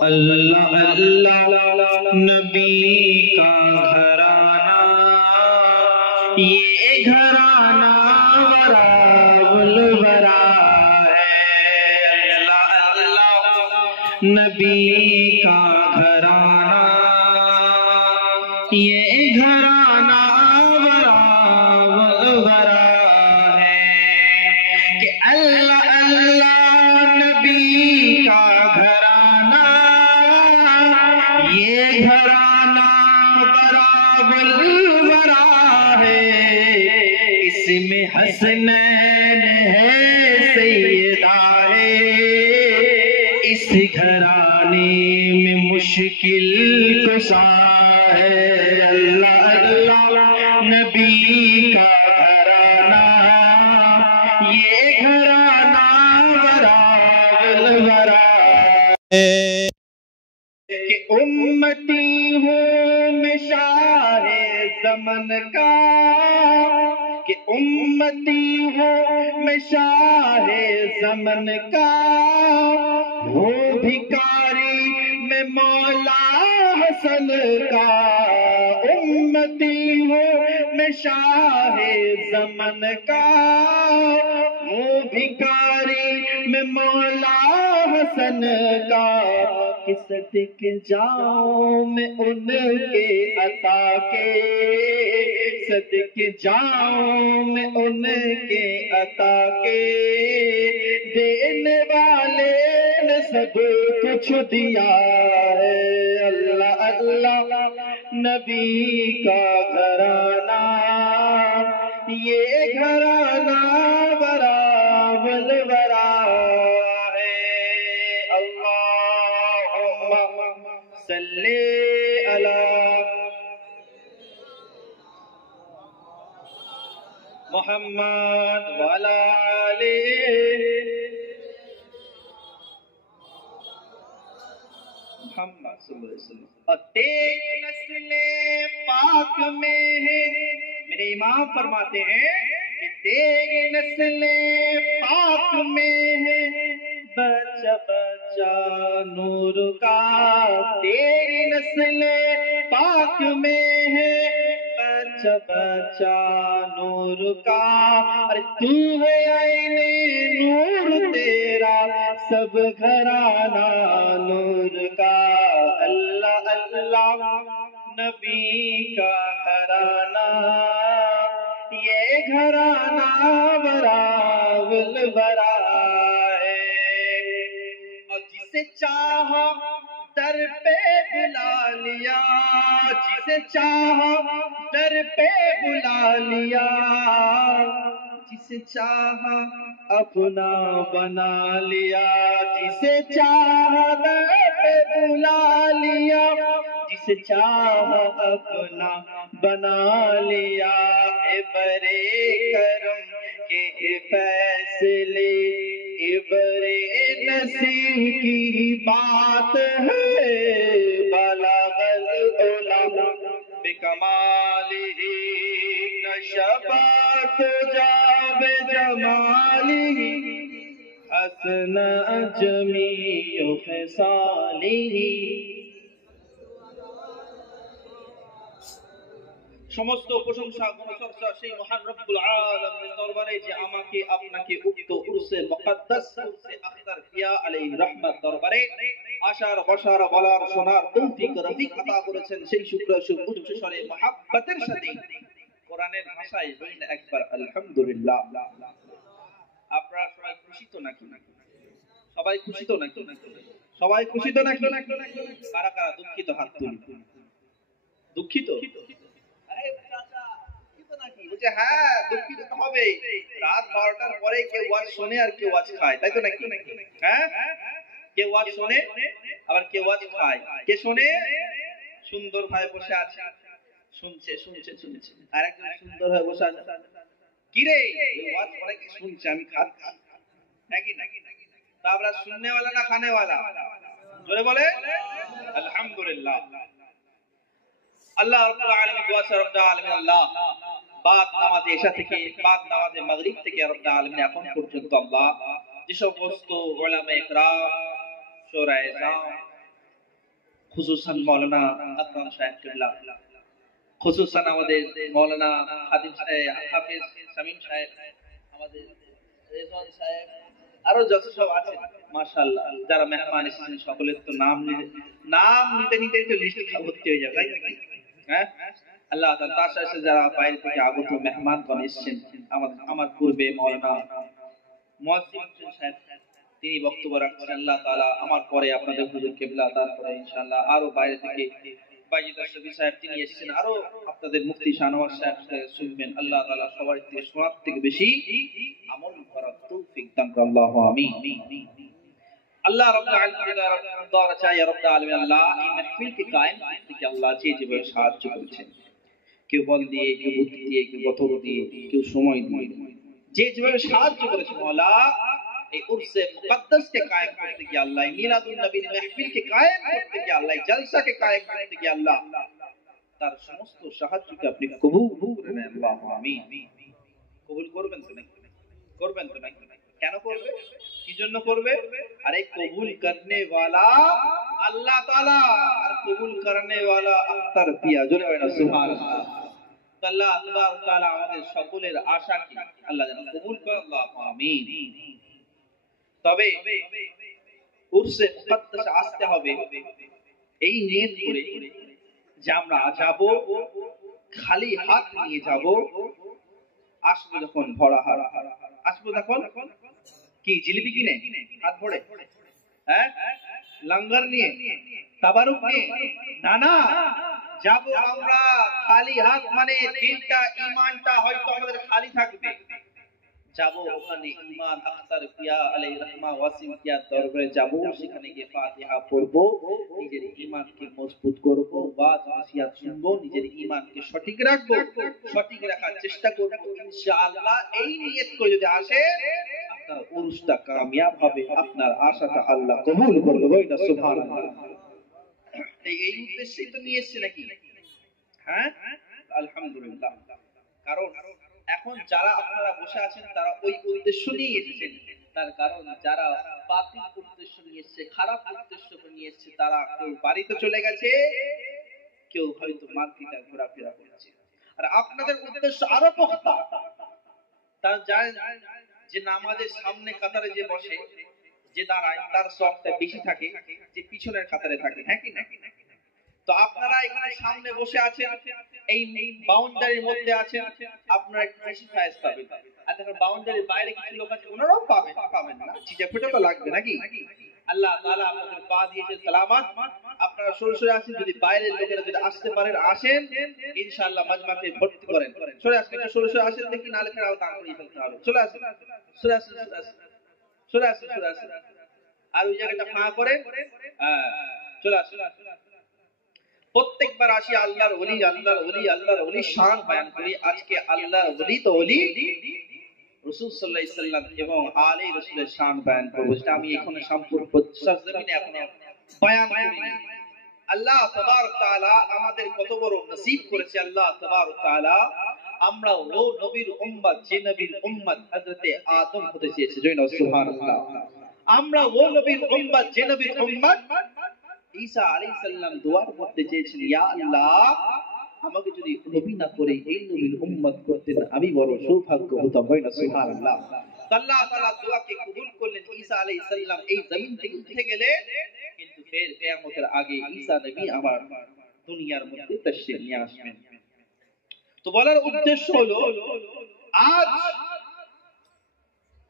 اللہ اللہ نبی کا گھرانہ، یہ گھرانہ ورا ورا ہے۔ اللہ اللہ نبی کا گھرانہ، یہ گھرانہ ورا ورا ہے کہ اللہ اللہ نبی کا گھرانہ، یہ گھرانہ برابر ورا ہے۔ اس میں حسنین ہے سیدہ ہے، اس گھرانے میں مشکل کشا ہے۔ اللہ اللہ نبی کا گھرانہ، یہ گھرانہ برابر ورا ہے کہ امتی ہوں میں شاہ زمن کا، کہ امتی ہوں میں شاہ زمن کا، ہوں بھکاری میں مولا حسن کا۔ امتی ہوں میں شاہ زمن کا، ہوں بھکاری میں مولا حسن کا۔ کہ صدق جاؤں میں ان کے عطا کے، صدق جاؤں میں ان کے عطا کے، دینے والے نے سب کچھ دیا ہے۔ اللہ اللہ نبی کا گھرانہ، یہ گھرانہ برابر ورا ہے۔ اللہم صلی علی محمد وعلی آلہ محمد صلی اللہ علیہ وسلم۔ اور تیری نسل پاک میں ہے، میرے امام فرماتے ہیں کہ تیری نسل پاک میں ہے بچہ بچہ نور کا، تیری نسل پاک میں ہے بچہ بچہ نور کا۔ ارے تو ہے عین نور تیرا سب گھرانہ نور کا۔ اللہ اللہ نبی کا گھرانہ، یہ گھرانہ برابر ورا ہے۔ اور جسے چاہا در پہ بلا لیا، جسے چاہا در پہ بلا لیا، جسے چاہا اپنا بنا لیا، جسے چاہا در پہ بلا لیا، جسے چاہا اپنا بنا لیا۔ اے برے کرم کے فیصلے، اے برے نصیب کی بات ہے، بلغ العلا بکمالہ کشفت جا بجمالہ، حسن جمیع خصالہ۔ সমস্ত প্রশংসা গুণচর্চা সেই মহান রব্বুল আলামিনের দরবারে যে আমাকে আপনাকে উক্ত উরসে মুকদ্দাস উরসে আখতার কিয়া আলাইহি রহমত দরবারে আশার বসার বলার শোনার তৌফিক রফিক আতা করেছেন, সেই শুকর উচ্চ স্বরে মহব্বতের সাথে কোরআনের ভাষায় বলেন একবার আলহামদুলিল্লাহ। আপনারা সবাই খুশি তো নাকি? সবাই খুশি তো নাকি? সবাই খুশি তো নাকি? কারা কারা দুঃখিত হাত তুলি। দুঃখিত? হ্যাঁ দুঃখিত তো হবে। রাত 12টার পরে কেউ ওয়াজ শোনে আর কেউ ওয়াজ খায়, তাই তো নাকি? হ্যাঁ, কেউ ওয়াজ শোনে আবার কেউ ওয়াজ খায়। কে শোনে? সুন্দর ভাই বসে আছে, শুনছে শুনছে শুনছে, আর একজন সুন্দর ভাই বসে আছে, কি রে ওয়াজ পড়ে কি শুনছে, আমি খাচ্ছি নাকি নাকি। তা আমরা শুননে वाला না খানে वाला? জোরে বলে আলহামদুলিল্লাহ। আল্লাহ রাব্বুল আলামিন দোয়া করে রব্বুল আলামিন আল্লাহ বাদ নামাজে ইশা থেকে বাদ নামাজে মাগরিব থেকে রব্বুল আলামিন এখন পর্যন্ত আল্লাহ যে সমস্ত উলামায়ে কেরাম, শোরায়ে জাম, খুসুসান মাওলানা আকরাম সাহেব কিবলা, খুসুসান আমাদের মাওলানা খাদিম সাহেব, হাফেজ শামীম সাহেব, আমাদের রেজওয়ান সাহেব, আরো যত সব আছে মাশাআল্লাহ, যারা মেহমান এসেছেন সকলের তো নাম নিতে নিতে তো লিস্ট ভর্তি হয়ে যাবে, হ্যাঁ। আল্লাহ তাআলা তার সাথে যারা বাইরে থেকে আগত মেহমানগণ এসেছেন, আমার পূর্বে মাওলানা মুয়াজ্জিম হোসেন সাহেব তিনি বক্তব্য রাখছেন, আল্লাহ তাআলা আমার পরে আপনাদের হুজুর কিবলা, তারপরে ইনশাআল্লাহ আরো বাইরে থেকে বাইজিদ আশরাফি সাহেব তিনি এসেছেন, আরো আপনাদের মুফতি শাহনওয়াজ সাহেব শুনবেন। আল্লাহ তাআলা সবার থেকে শোনার থেকে বেশি আমল করার তৌফিক দান করুন, আল্লাহু আমিন। আল্লাহ রাব্বুল আলামিন দোয়া চাই, ইয়া রাব্বুল আলামিন আল্লাহ এই মাহফিলকে কায়েম করতে কি আল্লাহ যেভাবে সাহায্য করেছেন, কেউ বল দিয়ে, কেউ বুদ্ধি দিয়ে, কেউ বতর দিয়ে, কেউ সময় দিয়ে, যেভাবে সাহায্য করেছেন মাওলা এই উরসে মুকদ্দাসকে কায়েম করতে গিয়ে আল্লাহ, মিলাদুন নবীর মাহফিলকে কায়েম করতে গিয়ে আল্লাহ, জলসাকে কায়েম করতে গিয়ে আল্লাহ তার সমস্ত সাহায্যকে আপনি কবুল করে নেন, আল্লাহু আমিন। কবুল করবেন তো নাকি? করবেন তো নাকি? কেন করবে? কি জন্য করবে? আরে কবুল করনে वाला আল্লাহ তাআলা, আর কবুল করনে वाला আখতার পিয়া, জোরে বলেন সুবহানাল্লাহ। আল্লাহ তাবারক তাআলা আমাদের সকলের আশাকে আল্লাহ যেন কবুল করেন, আল্লাহু আমিন। তবে উরসে মুকদ্দাস আসতে হবে এই নিয়ত করে যে আমরা যাব, খালি হাত নিয়ে যাব, আসবো যখন ভরা হাত, আসবো তখন কি জিলিপি কিনে হাত ভরে, হ্যাঁ, লঙ্গর নিয়ে, তাবারুক নিয়ে, না না, যাব আমরা খালি হাত, মানে দিলটা ঈমানটা হয়তো আমাদের খালি থাকবে, যাব ওখানে ঈমান আখতার পিয়া আলাইহির রহমা ওয়াসিম কিয়া দরবারে যাব, সেখানে গিয়ে ফাতিহা পড়ব, নিজের ঈমানকে মজবুত করব, ওয়াজ নসিহত শুনব, নিজের ঈমানকে সঠিক রাখব, সঠিক রাখার চেষ্টা করব ইনশাআল্লাহ। এই নিয়ত করে যদি আসে আপনার উরুসটা কামিয়াব হবে, আপনার আশাটা আল্লাহ কবুল করবে, বলেন সুবহানাল্লাহ। এই উদ্দেশ্যেই তো নিয়ে এসেছে নাকি? হ্যাঁ, আলহামদুলিল্লাহ। কারণ এখন যারা আপনারা বসে আছেন তারা ওই উদ্দেশ্য নিয়ে এসেছেন, তার কারণ যারা বাতিল উদ্দেশ্য নিয়ে এসেছে, খারাপ উদ্দেশ্য নিয়ে এসেছে, তারা কেউ বাড়িতে চলে গেছে, কেউ হয়তো মার্কেটে ঘোরাফেরা করছে। আর আপনাদের উদ্দেশ্য আরো পোক্তা, তারা জানেন যে নামাজের সামনে কাতারে যে বসে, যে দাঁড়ায়, তার সবটা বেশি থাকে যে পিছনের কাতারে থাকে, হ্যাঁ কি না? তো আপনারা এখানে সামনে বসে আছেন, এই বাউন্ডারির মধ্যে আছেন, আপনারা একটু বেশি ফায়েজ পাবেন। আর দেখেন বাউন্ডারির বাইরে কিছু লোক আছে, ওনারাও পাবেন না, চিজা ফেটে তো লাগবে নাকি? আল্লাহ তাআলা আপনাদের পা দিয়েছে সালামত, আপনারা সরে আছেন, যদি বাইরের লোকেরা যদি আসতে পারেন আসেন, ইনশাআল্লাহ মাজমাকে ভর্তি করেন। সরে আসেন, সরে আসেন, দেখি নালে ফেরাও দাঁড় করিয়ে ফেলতে হবে। চলে আসেন, সরে আসেন, সরে আসেন, আর ওই জায়গাটা ফাঁকা করেন, চলে আসেন। প্রত্যেকবার আসি আল্লাহর ওলি, আল্লাহর ওলি, আল্লাহর ওলি শান বয়ান করি। আজকে আল্লাহর ওলি তো ওলি রাসূল সাল্লাল্লাহু আলাইহি সাল্লাম এবং আলে রাসূলের শান বয়ান করব, যেটা আমি এখনো সম্পূর্ণ সরজমিনে এখনো বয়ান করিনি। আল্লাহ তাবারক তাআলা আমাদের কত বড় নসিব করেছে, আল্লাহ তাবারক তাআলা আমরা ও নবীর উম্মত, যে নবীর উম্মত হযরতে আদম হতে চেয়েছে, জয় সুবহানাল্লাহ। আমরা ও নবীর উম্মত, যে নবীর উম্মত ঈসা আলাইহিস সালাম দোয়ার করতে চেয়েছেন, ইয়া আল্লাহ আমাকে যদি নবী না করে এই নবীর উম্মত করতেন আমি বড় সৌভাগ্য হতাম, হয় না সুবহানাল্লাহ। আল্লাহ তাআলা দোয়াকে কবুল করলেন। ঈসা আলাইহিস সালাম এই জমিন থেকে উঠে গেলে, কিন্তু ফের কিয়ামতের আগে ঈসা নবী আবার দুনিয়ার মধ্যে তাশরীফ নিয়ে আসবেন। তো বলার উদ্দেশ্য হলো, আজ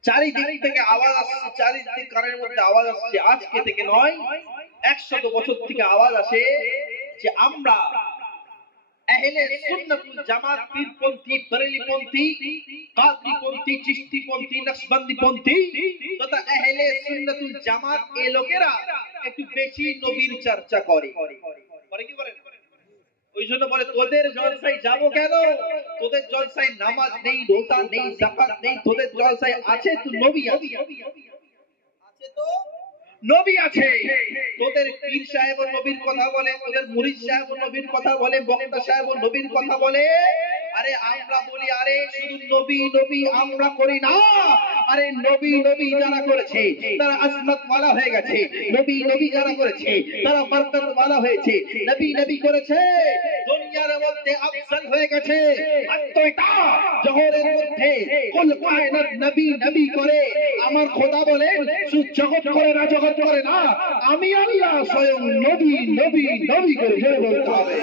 চারিদিক থেকে আওয়াজ আসছে, চারিদিক কানের মধ্যে আওয়াজ আসছে, আজকে থেকে নয় 100 বছর থেকে আওয়াজ আসে যে আমরা আহলে সুন্নাতুল জামাত, পীরপন্থী, বরেলীপন্থী, কাদরিপন্থী, চিশতিপন্থী, নকশবন্দিপন্থী তথা আহলে সুন্নাতুল জামাত এই লোকেরা একটু বেশি নবীর চর্চা করে। কি করে? ওই জন্য বলে তোদের জলসায় যাব কেন? তোদের জলসায় নামাজ নেই, রোজা নেই, যাকাত নেই, তোদের জলসায় আছে তো নবী আছে, আছে তো নবী আছে। তোদের পীর সাহেব নবীর কথা বলে, তোদের মুরিদ সাহেব নবীর কথা বলে, বক্তা সাহেব নবীর কথা বলে, আরে আমরা বলি আরে শুধু নবী নবী আমরা করি না, আরে নবী নবী যারা করেছে তারা আসমাত ওয়ালা হয়ে গেছে, নবী নবী যারা করেছে তারা বরকত ওয়ালা হয়েছে, নবী নবী করেছে দুনিয়ার মধ্যে আফজল হয়ে গেছে। আর তো এটা জহরের মধ্যে কুল কায়নাত নবী নবী করে আমার খোদা বলেন শুধু জগৎ করে না, জগৎ করে না, আমি আল্লাহ স্বয়ং নবী নবী নবী করে জোরে বলতে হবে।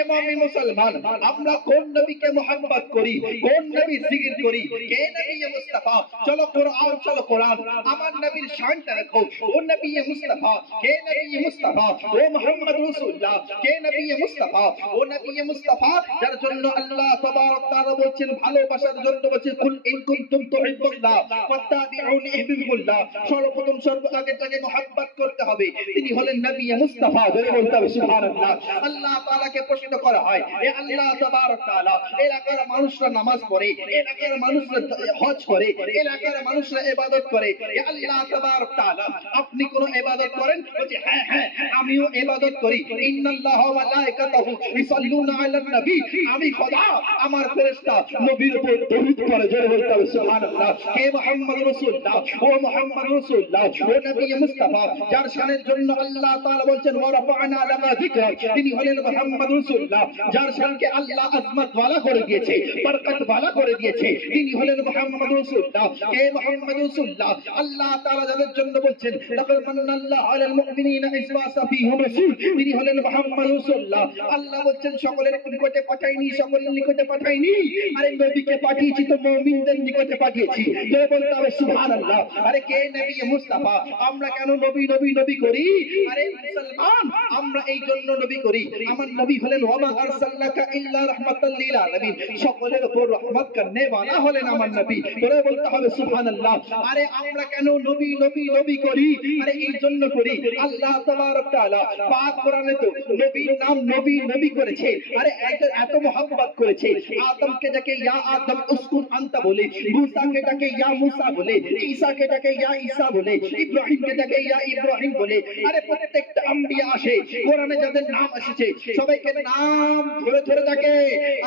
এমামি মুসলমান আমরা কোন নবীকে মোহাম্মত করি, কোন নবী জিকির করি, কে নবী মুস্তাফা? চলো কোরআন, চলো কোরআন, আমার নবীর শানটা দেখো। ও নবী মুস্তাফা, কে নবী মুস্তাফা? ও মুহাম্মদ রাসূলুল্লাহ, কে নবী মুস্তাফা? ও নবী মুস্তাফা যার জন্য আল্লাহ তাবারক তাআলা বলেন ভালোবাসার জন্য বলেন কুল ইন কুনতুম তুহিব্বুল্লাহ ফাত্তাবিউনি ইহবিবুল্লাহ। সর্বপ্রথম আগে তাকে মোহাম্মত করতে হবে, তিনি হলেন নবী মুস্তাফা। জোরে বলতে হবে সুবহানাল্লাহ। আল্লাহ তাআলাকে প্রশ্ন করা হয়, এ আল্লাহ তাবারক তাআলা এলাকার মানুষরা নামাজ পড়ে, এলাকার মানুষরা হজ করে, এলাকার মানুষরা ইবাদত করে, এ আল্লাহ তাবারক তাআলা আপনি কোন ইবাদত করেন? বলছে হ্যাঁ হ্যাঁ আমিও ইবাদত করি। ইন্নাল্লাহা ওয়া মালাইকাতাহু ইসাল্লুনা আলান নবী, আমি খোদা আমার ফেরেশতা নবীর উপর দরুদ পড়ে। জোরে বলতে হবে সুবহানাল্লাহ। হে মুহাম্মদ রাসূলুল্লাহ, ও মুহাম্মদ রাসূলুল্লাহ, ও নবী মুস্তাফা যার শানের জন্য আল্লাহ তাআলা বলেন ওয়া রাফা'না লাকা যিকরা, তিনি হলেন মুহাম্মদ রাসূলুল্লাহ যার শানকে আল্লাহ আজমত ওয়ালা করে দিয়েছে, বরকত ওয়ালা করে দিয়েছে, তিনি হলেন মুহাম্মদ রাসূলুল্লাহ। হে মুহাম্মদ রাসূলুল্লাহ আল্লাহ তাআলা যাদের জন্য বলেন লাকাদ মান্নাল্লাহু আলাল মুমিনিনা ইয বা'সা ফীহিম রাসূল, তিনি হলেন মুহাম্মদ রাসূলুল্লাহ। আল্লাহ বলেন সকলের নিকটে পাঠাইনি, সকলের নিকটে পাঠাইনি, আরে নবীকে পাঠিয়েছি তো মুমিনদের নিকটে পাঠিয়েছি। জোরে বলতে হবে সুবহানাল্লাহ। আরে কে নবী মুস্তাফা? আমরা কেন নবী নবী নবী করি? আরে মুসলমান আমরা এই জন্য নবী করি, আমার নবী হলেন ওয়া মা আরসালনাকা ইল্লা রাহমাতাল লিল আলামিন, সকলের উপর রহমত করনে वाला হলেন আমার নবী। জোরে বলতে হবে সুবহানাল্লাহ। আরে আমরা কেন নবী নবী নবী করি? আরে এই জন্য করি আল্লাহ তাবারক তাআলা পাক কোরআনে তো নবীর নাম নবী নবী করেছে। আরে এত মোহাম্মত করেছে, আদমকে যাকে ইয়া আদম উসকুন আনতা বলে, মুসাকে যাকে ইয়া মুসা বলে, ঈসাকে যাকে ইয়া ঈসা বলে, ইব্রাহিমকে যাকে ইয়া ইব্রাহিম বলে। আরে প্রত্যেকটা আম্বিয়া আসে কোরআনে যাদের নাম এসেছে সবাইকে নাম ধরে ধরে ডাকে।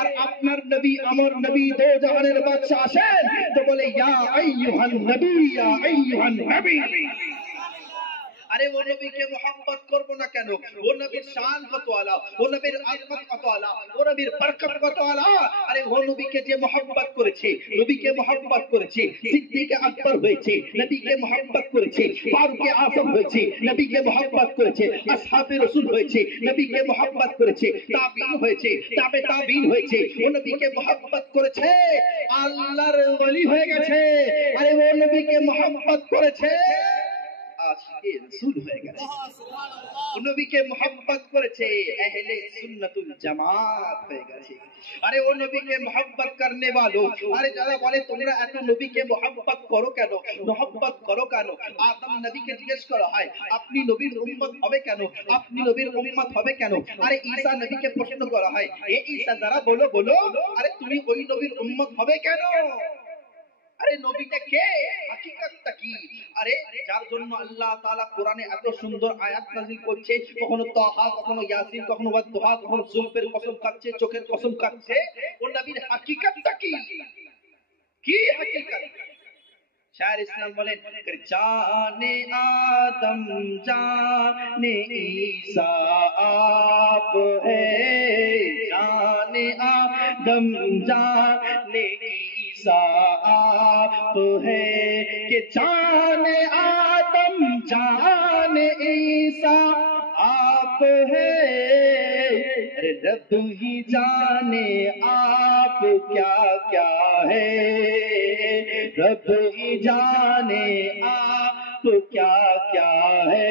আর আপনার নবী আমার নবী দো জাহানের বাদশা আসেন তো বলে ইয়া আইয়ুহান নবী, ইয়া আইয়ুহান নবী। আরে ও নবীকে মোহাম্মত করব না কেন? ও নবীর শান কত আলা, ও নবীর আযমত কত আলা, ও নবীর বরকত কত আলা। আরে ও নবীকে যে মোহাম্মত করেছে, নবীকে মোহাম্মত করেছে, সিদ্দিক আকবর হয়েছে, নবীকে মোহাম্মত করেছে, ফারুক আযম হয়েছে, নবীকে মোহাম্মত করেছে, আসহাবে রাসূল হয়েছে, নবীকে মোহাম্মত করেছে, তাবিঈন হয়েছে, তাবে তাবিঈন হয়েছে, ও নবীকে মোহাম্মত করেছে, আল্লাহর ওলি হয়ে গেছে। আরে ও নবীকে মোহাম্মত করেছে, আশিকে রাসূল হয়ে গেছে। নবীকে মোহাম্মত করেছে, আহলে সুন্নাতুল জামাত হয়ে গেছে। আরে ও নবীকে মোহাম্মত করনে वालों, আরে যারা বলে তোমরা এত নবীকে মোহাম্মত করো কেন, মোহাম্মত করো কেন? আদম নবীকে জিজ্ঞেস করা হয় আপনি নবীর উম্মত হবে কেন, আপনি নবীর উম্মত হবে কেন? আরে ঈসা নবীকে প্রশ্ন করা হয় এ ঈসা যারা বলো বলো, আরে তুমি ওই নবীর উম্মত হবে কেন? আরে নবীটা কে, হাকিকতটা কি? আরে যার জন্য আল্লাহ তাআলা কোরআনে এত সুন্দর আয়াত নাযিল করছে, কখনো তাহা, কখনো ইয়াসিন, কখনো ওয়াদুহা, কখনো যুলফের কসম খাচ্ছে, চোখের কসম খাচ্ছে, ও নবীর হাকিকতটা কি? কি হাকিকত? शायर इस्लाम बोले जाने आदम जाने ईसा आप है, जाने आदम जाने ईसा आप है, कि जाने आदम जाने ईसा आप है, अरे रब ही जाने आप क्या क्या है, रब ही जाने आप क्या क्या है।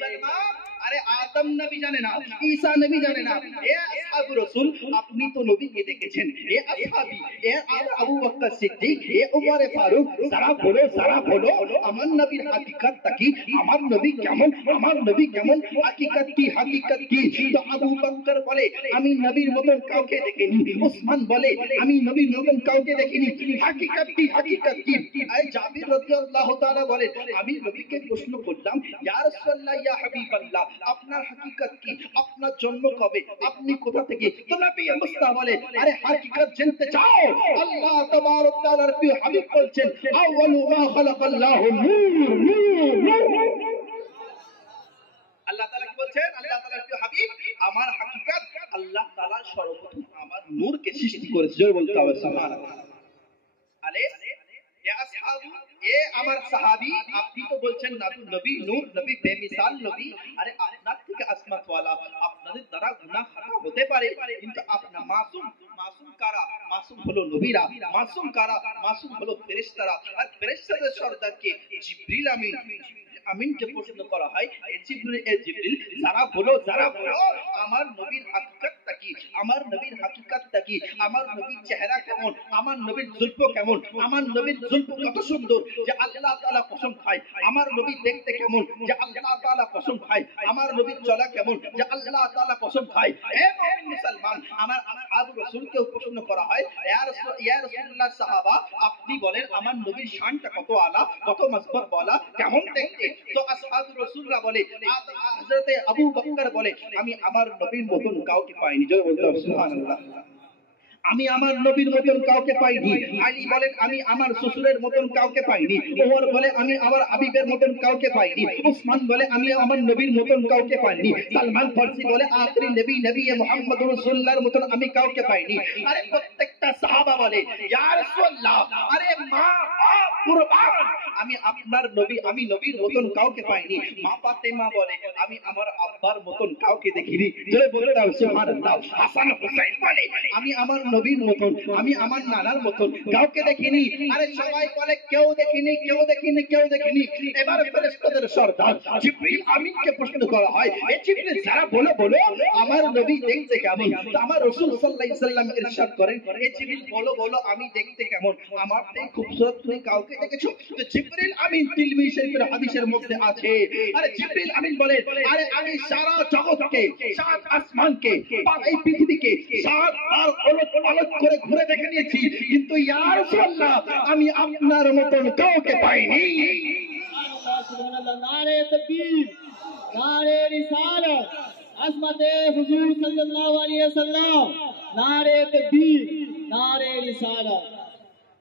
सलमान अरे आदम नबी जाने ना, ঈসা নবী জানে না। এ আসহাবুর রাসূল আপনি তো নবীকে দেখেছেন, এ আসহাবী, এ আবু বকর সিদ্দিক, এ উমর ফারুক, যারা বলো আমার নবীর হাকিকতটা কি, আমার নবী কেমন, আমার নবী কেমন, হাকিকত কি? তো আবু বকর বলে আমি নবীর মতন কাউকে দেখিনি, উসমান বলে আমি নবীর মতন কাউকে দেখিনি, হাকিকত কি? আয় জাবির রাদিয়াল্লাহু তাআলা বলে আমি নবীকে প্রশ্ন করলাম ইয়া রাসূলুল্লাহ ইয়া হাবিবাল্লাহ আপনার হাকিকত কি, আপনার জন্ম কবে, আপনি কোথা থেকে। তো নবী মুস্তাফা বলে, আরে হাকিকত জানতে চাও? আল্লাহ তাবারক তাআলার প্রিয় হাবিব বলছেন, আউয়ালু মা খালাকাল্লাহু নূর নূর নূর। আল্লাহ তাআলা কি বলছেন? আল্লাহ তাআলার প্রিয় হাবিব, আমার হাকিকত আল্লাহ তাআলা সর্বপ্রথম আমার নূরকে সৃষ্টি করেছে। জয় বলতে হবে সুবহানাল্লাহ। আলে ইয়া আসহাবু, এ আমার সাহাবী, আপনি তো বলছেন নবী নূর, নবী বেমিসাল নবী। আরে আপনার থেকে আসমাত ওয়ালা, আপনাদের দ্বারা গুনাহ খাতা হতে পারে, কিন্তু আপনি মাসুম। মাসুম কারা? মাসুম হলো নবীরা। মাসুম কারা? মাসুম হলো ফেরেশতারা। আর ফেরেশতাদের সর্দারকে জিবরিল আমিন। আমিনকে প্রশ্ন করা হয়, এ জিবরিল যারা বলো আমার নবীর হাকিকতটা কি? আমার নবীর হাকিকতটা কি? আমার নবীর চেহারা কেমন? আমার নবীর জুলফ কেমন? আমার নবীর জুলফ কত সুন্দর যে আল্লাহ তাআলা কসম খায়। আমার নবী দেখতে কেমন যে আল্লাহ তাআলা কসম খায়। আমার নবীর চলা কেমন যে আল্লাহ তাআলা কসম খায়। হে মুমিন মুসলমান, আমার আসহাবুর রাসূলকেও প্রশ্ন করা হয়, ইয়া রাসূলুল্লাহ সাহাবা, আপনি বলেন আমার নবীর শানটা কত আলা, কত মজবুত বলা, কেমন দেখতে? তো আসহাবুর রাসূলরা বলে, হযরতে আবু বকর বলে, আমি আমার নবীর মতন কাউকে পাইনি। জয় বলতে হবে সুবহানাল্লাহ। আমি আমার নবীর মতন কাউকে পাইনি। আলী বলেন, আমি আমার শ্বশুরের মতন কাউকে পাইনি। ওমর বলে, আমি আমার হাবিবের মতন কাউকে পাইনি। উসমান বলে, আমি আমার নবীর মতন কাউকে পাইনি। সালমান ফারসি বলে, আখিরি নবী মুহাম্মদ রাসূলুল্লাহর মতন আমি কাউকে পাইনি। আরে প্রত্যেকটা সাহাবা বলে, ইয়া রাসূলুল্লাহ, আরে মা বাপ কুরবান, আমি আপনার নবী, আমি নবীর মতন কাউকে পাইনি। মা ফাতেমা বলে, আমি আমার আব্বার মতন কাউকে দেখিনি। জয় বলতে হবে সুবহানাল্লাহ। হাসান হুসাইন বলে, আমি আমার নবীর মতন, আমি আমার নানার মতন কাউকে দেখিনি। আরে সবাই বলে, কেউ দেখিনি, কেউ দেখিনি, কেউ দেখিনি। এবার ফেরেশতাদের সর্দার জিবরিল আমিনকে প্রশ্ন করা হয়, এ জিবরিল যারা বলো আমার নবী দেখতে কেমন? তো আমার রাসূল সাল্লাল্লাহু আলাইহি সাল্লাম ইরশাদ করেন, এ জিবরিল বলো আমি দেখতে কেমন? আমার থেকে খুবসুরত তুমি কাউকে দেখেছো? তো জিবরিল আমিন তিরমিজি শরীফের হাদিসের মধ্যে আছে। আরে জিবরিল আমিন বলেন, আরে আমি সারা জগৎকে, সাত আসমানকে, এই পৃথিবীকে সাতবার ওলট করে ঘুরে দেখে নিয়েছি, কিন্তু ইয়া রাসূলুল্লাহ আমি আপনার মতন কাউকে পাইনি। সুবহানাল্লাহ, নারে তাকবীর, নারে রিসালাত, আজমতে হুজুর সাল্লাল্লাহু আলাইহি ওয়াসাল্লাম, নারে তাকবীর, নারে রিসালাত।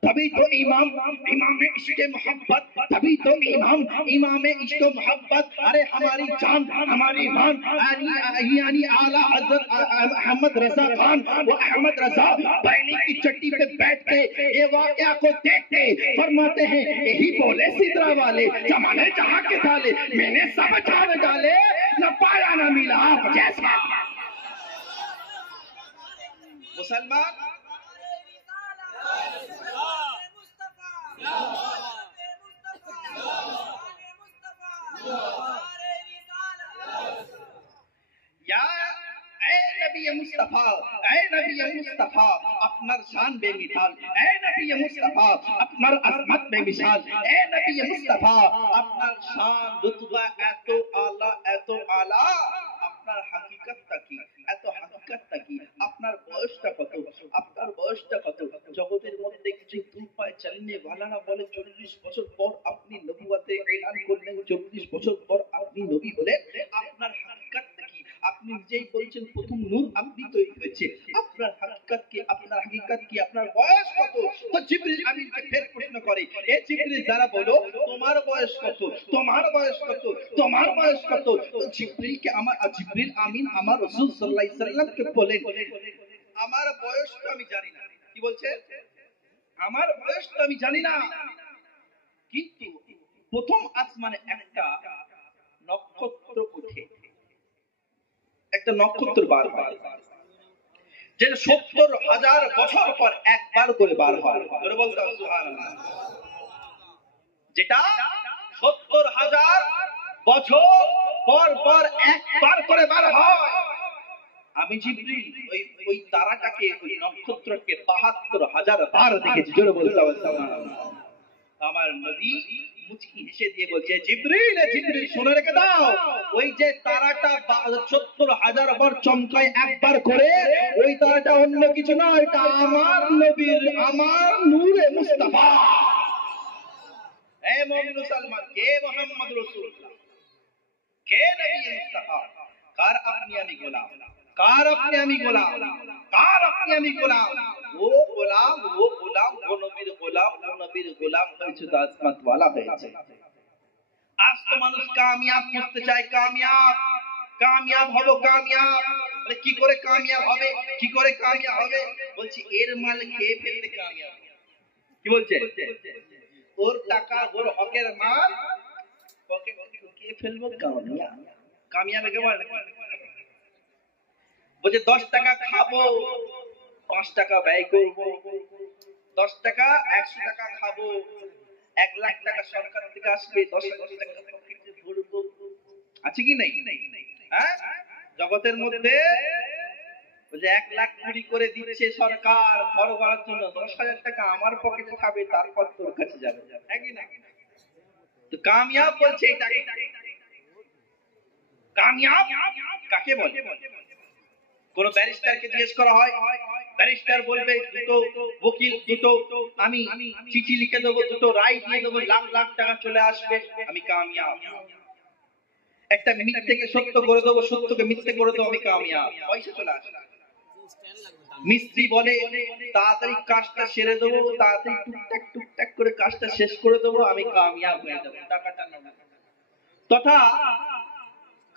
तभी तो इमाम इश्क मोहब्बत, तभी तो इमाम इश्क मोहब्बत। अरे हमारी जान, हमारी मान, यानी आला हजरत अहमद रजा खान, वो अहमद रजा बैली की चट्टी पे बैठ के ये वाकया को देखते फरमाते हैं, यही बोले सिदरा वाले, जमाने जहां के डाले, मैंने सब छाड़ डाले, न पाया न मिला जैसा। मुसलमान আপনার শান বেমিসাল, এ নবী মুস্তাফা আপনার আজমত বেমিসাল, এ নবী মুস্তাফা আপনার শান রুতবা এত আলা, এত আলা। আপনার হাকিকতটা কি? এত হাকিকতটা কি? আপনার বয়সটা কত? আপনার বয়সটা কত? জগতের মধ্যে কিছু দু পায়ে চালিয়ে ওয়ালারা বলে 40 বছর পর আপনি নবুয়তে এলান করলেন, 40 বছর পর আপনি নবী হলেন। আপনার হাকিকতটা কি? আপনি নিজেই বলছেন প্রথম নূর আপনি তৈরি হয়েছে। আপনার হাকিকত কি? আপনার হাকিকত কি? আপনার বয়স কত? তো জিবরিল আমিনকে ফের প্রশ্ন করে, এ জিবরিল যারা বলো তোমার বয়স কত? তোমার বয়স কত? তোমার বয়স কত? তো জিবরিলকে জিবরিল আমিন আমার রাসূল সাল্লাল্লাহু আলাইহি সাল্লামকে বলেন, আমার বয়সটা আমি জানি না। কি বলছে? আমার বয়সটা আমি জানি না, কিন্তু প্রথম আসমানে একটা নক্ষত্র ওঠে, একটা নক্ষত্র বার হয়, যে 70,000 বছর পর একবার করে বার হয়। জোরে বলতে হবে সুবহানাল্লাহ। যেটা 70,000 বছর পর একবার করে বার হয়। আমি জিবরিল ওই তারাটাকে, ওই নক্ষত্রকে 72,000 বার দেখেছি। জোরে বলতে হবে সুবহানাল্লাহ। আমার নবী মুচকি হেসে দিয়ে বলছে, জিবরিল শুনে রেখে দাও, ওই যে তারাটা 70,000 বার চমকায় একবার করে, ওই তারাটা অন্য কিছু না, এটা আমার নবীর, আমার নূরে মুস্তাফা। হে মুমিন মুসলমান, কে মুহাম্মদ রাসূলুল্লাহ, কে নবী মুস্তাফা, কার আপনি আমি গোলাম, কার আপনি আমি গোলাম, কার আপনি আমি গোলাম, ও গোলাম, ও গোলাম, ও নবীর গোলাম, ও নবীর গোলাম হয়েছে তো আসমাত ওয়ালা হয়েছে। আজ তো মানুষ কামিয়াব করতে চায়, কামিয়াব, কামিয়াব হবো, কামিয়াব। কি করে কামিয়াব হবে, কি করে কামিয়াব হবে? বলছি এর মাল খেয়ে ফেলতে কামিয়াব। কি বলছে? ওর টাকা, ওর হকের মাল খেয়ে ফেলবো, কামিয়াব। কামিয়াব কে বলে? বলছে 10 টাকা খাবো, 5 টাকা ব্যয় করবো, 10 টাকা 100 টাকা খাবো, 1 লাখ টাকা সরকার থেকে আসবে, 10,000 টাকা পকেটে ভরবো। আছে কি নাই? হ্যাঁ, জগতের মধ্যে বলছে 1 লাখ চুরি করে দিচ্ছে সরকার ঘর ভাড়ার জন্য, 10,000 টাকা আমার পকেটে খাবে, তারপর তোর কাছে যাবে। হ্যাঁ কি না? তো কামিয়াব বলছে এটাকে। কামিয়াব কাকে বলে? কোন ব্যারিস্টারকে জিজ্ঞেস করা হয়, ব্যারিস্টার বলবে দুটো উকিল, দুটো আমি চিঠি লিখে দেবো, দুটো রায় দিয়ে দেবো, লাখ লাখ টাকা চলে আসবে, আমি কামিয়াব। একটা মিথ্যেকে সত্য করে দেবো, সত্যকে মিথ্যে করে দেবো, আমি কামিয়াব, পয়সা চলে আসবে। মিস্ত্রি বলে তাড়াতাড়ি কাজটা সেরে দেবো, তাড়াতাড়ি টুকটাক টুকটাক করে কাজটা শেষ করে দেবো, আমি কামিয়াব হয়ে যাবো, টাকাটা নেবো। তথা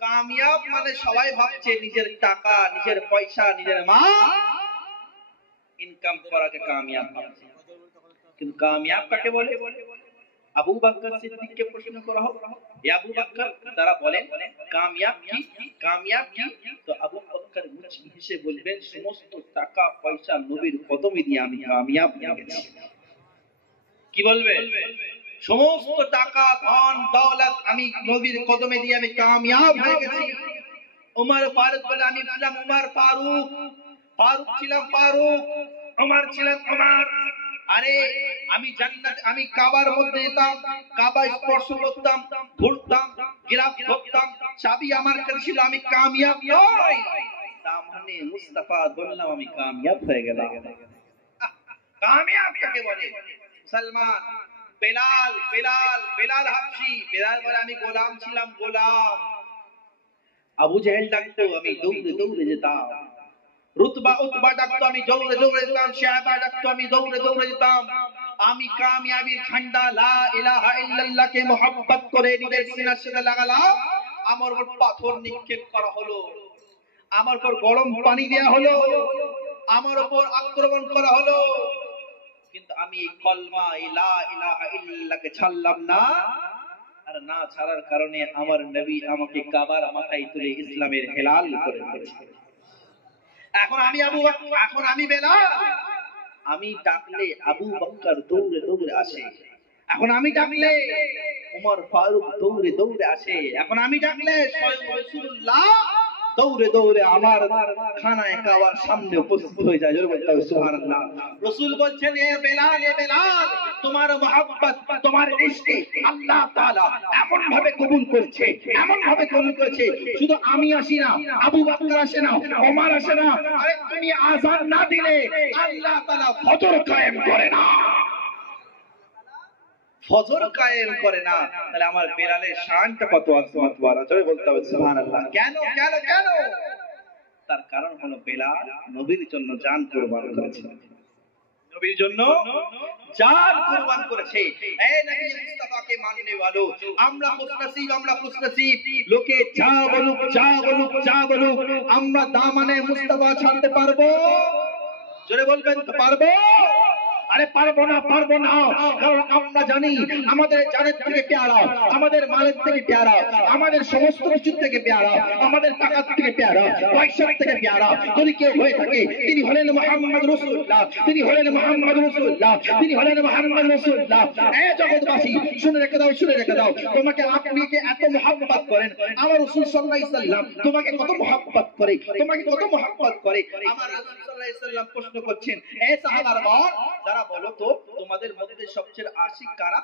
কামিয়াব মানে সবাই ভাবছে নিজের টাকা, নিজের পয়সা, নিজের মা ইনকাম করাকে কামিয়াব ভাবছে। কিন্তু কামিয়াব কাকে বলে? আবু বকর সিদ্দিককে প্রশ্ন করা হোক, ইয়া আবু বকর, তারা বলেন কামিয়াব কি, কামিয়াব কি? তো আবু বকর মুচকি হেসে বলবেন, সমস্ত টাকা পয়সা নবীর কদমে দিয়ে আমি কামিয়াব হয়ে গেছি। কি বলবে? সমস্ত টাকা ধন দৌলত আমি নবীর কদমে দিয়ে আমি কামিয়াব হয়ে গেছি। উমর ফারুক বলে আমি ছিলাম উমর ফারুক, ফারুক ছিলাম ফারুক, উমর ছিলাম উমর। আরে আমি জান্নাতে, আমি কাবার মধ্যে যেতাম, কাবা স্পর্শ করতাম, ঘুরতাম, গিরাফ করতাম, চাবি আমার কাছে ছিল, আমি কামিয়াব নই। দামানে মুস্তাফা বললাম আমি কামিয়াব হয়ে গেলাম। কামিয়াব কাকে বলে? সালমান, বেলাল, বেলাল, বেলাল হাবশি, বেলাল বলে আমি গোলাম ছিলাম, গোলাম। আবু জেহেল ডাকতো, আমি দৌড়ে দৌড়ে যেতাম। রুতবা উতবা ডাকতো, আমি দৌড়ে দৌড়ে যেতাম। শায়বা ডাকতো, আমি দৌড়ে দৌড়ে যেতাম। আমি কামিয়াবির ঝান্ডা লা ইলাহা ইল্লাল্লাহকে মুহাব্বত করে নিজের সিনার সাথে লাগালাম। আমার উপর পাথর নিক্ষেপ করা হলো, আমার উপর গরম পানি দেয়া হলো, আমার উপর আক্রমণ করা হলো, কিন্তু আমি এই কলমা লা ইলাহা ইল্লাল্লাহকে ছাড়লাম না। আর না ছাড়ার কারণে আমার নবী আমাকে কাবার মাথায় তুলে ইসলামের হেলাল করে দিয়েছে। এখন আমি আবু বকর, এখন আমি বেলাল, আমি ডাকলে আবু বকর দৌড়ে দৌড়ে আসে, এখন আমি ডাকলে উমর ফারুক দৌড়ে দৌড়ে আসে, এখন আমি ডাকলে স্বয়ং রাসূলুল্লাহ দৌড়ে দৌড়ে আমার খানায় কাবার সামনে উপস্থিত হয়ে যায়। জোরে বলতে হবে সুবহানাল্লাহ। রাসূল বলছেন, এ বেলাল, এ বেলাল, তোমার মহব্বত, তোমার ইশকে আল্লাহ তাআলা এমন ভাবে কবুল করেছে, এমন ভাবে কবুল করেছে, শুধু আমি আসি না, আবু বকর আসে না, ওমর আসে না, আরে তুমি আযান না দিলে আল্লাহ তাআলা ফজর কায়েম করে না, ফজর কায়েম করে না। তাহলে আমার বেলালের শানটা কত আজমত ওয়ালা, জোরে বলতে হবে সুবহানাল্লাহ। কেন কেন কেন? তার কারণ হলো বেলাল নবীর জন্য জান কুরবান করেছে, নবীর জন্য জান কুরবান করেছে। এই নবী মুস্তাফাকে মাননে वालों, আমরা খুশনসিব, আমরা খুশনসিব। লোকে যা বলুক, যা বলুক, যা বলুক, আমরা দামানে মুস্তাফা ছাড়তে পারবো? জোরে বলবেন তো, পারবো? আরে পারবো না, পারবো না, কারণ আমরা জানি আমাদের জানের থেকে প্যারা, আমাদের মালের থেকে প্যারা, আমাদের সমস্ত কিছুর থেকে প্যারা, আমাদের টাকার থেকে প্যারা, পয়সার থেকে প্যারা যদি কেউ হয়ে থাকে, তিনি হলেন মুহাম্মদ রাসূলুল্লাহ, তিনি হলেন মুহাম্মদ রাসূলুল্লাহ, তিনি হলেন মুহাম্মদ রাসূলুল্লাহ। এ জগৎবাসী শুনে রেখে দাও, শুনে রেখে দাও, তোমাকে আপনি যে এত মুহাব্বত করেন, আমার রাসূল সাল্লাল্লাহু আলাইহি সাল্লাম তোমাকে কত মুহাব্বত করে, তোমাকে কত মুহাব্বত করে। আমার রাসূল সাল্লাল্লাহু আলাইহি সাল্লাম প্রশ্ন করছেন, এ সাহাবাগণ, যারা বলো তো তোমাদের মধ্যে সবচেয়ে আশিক কারা,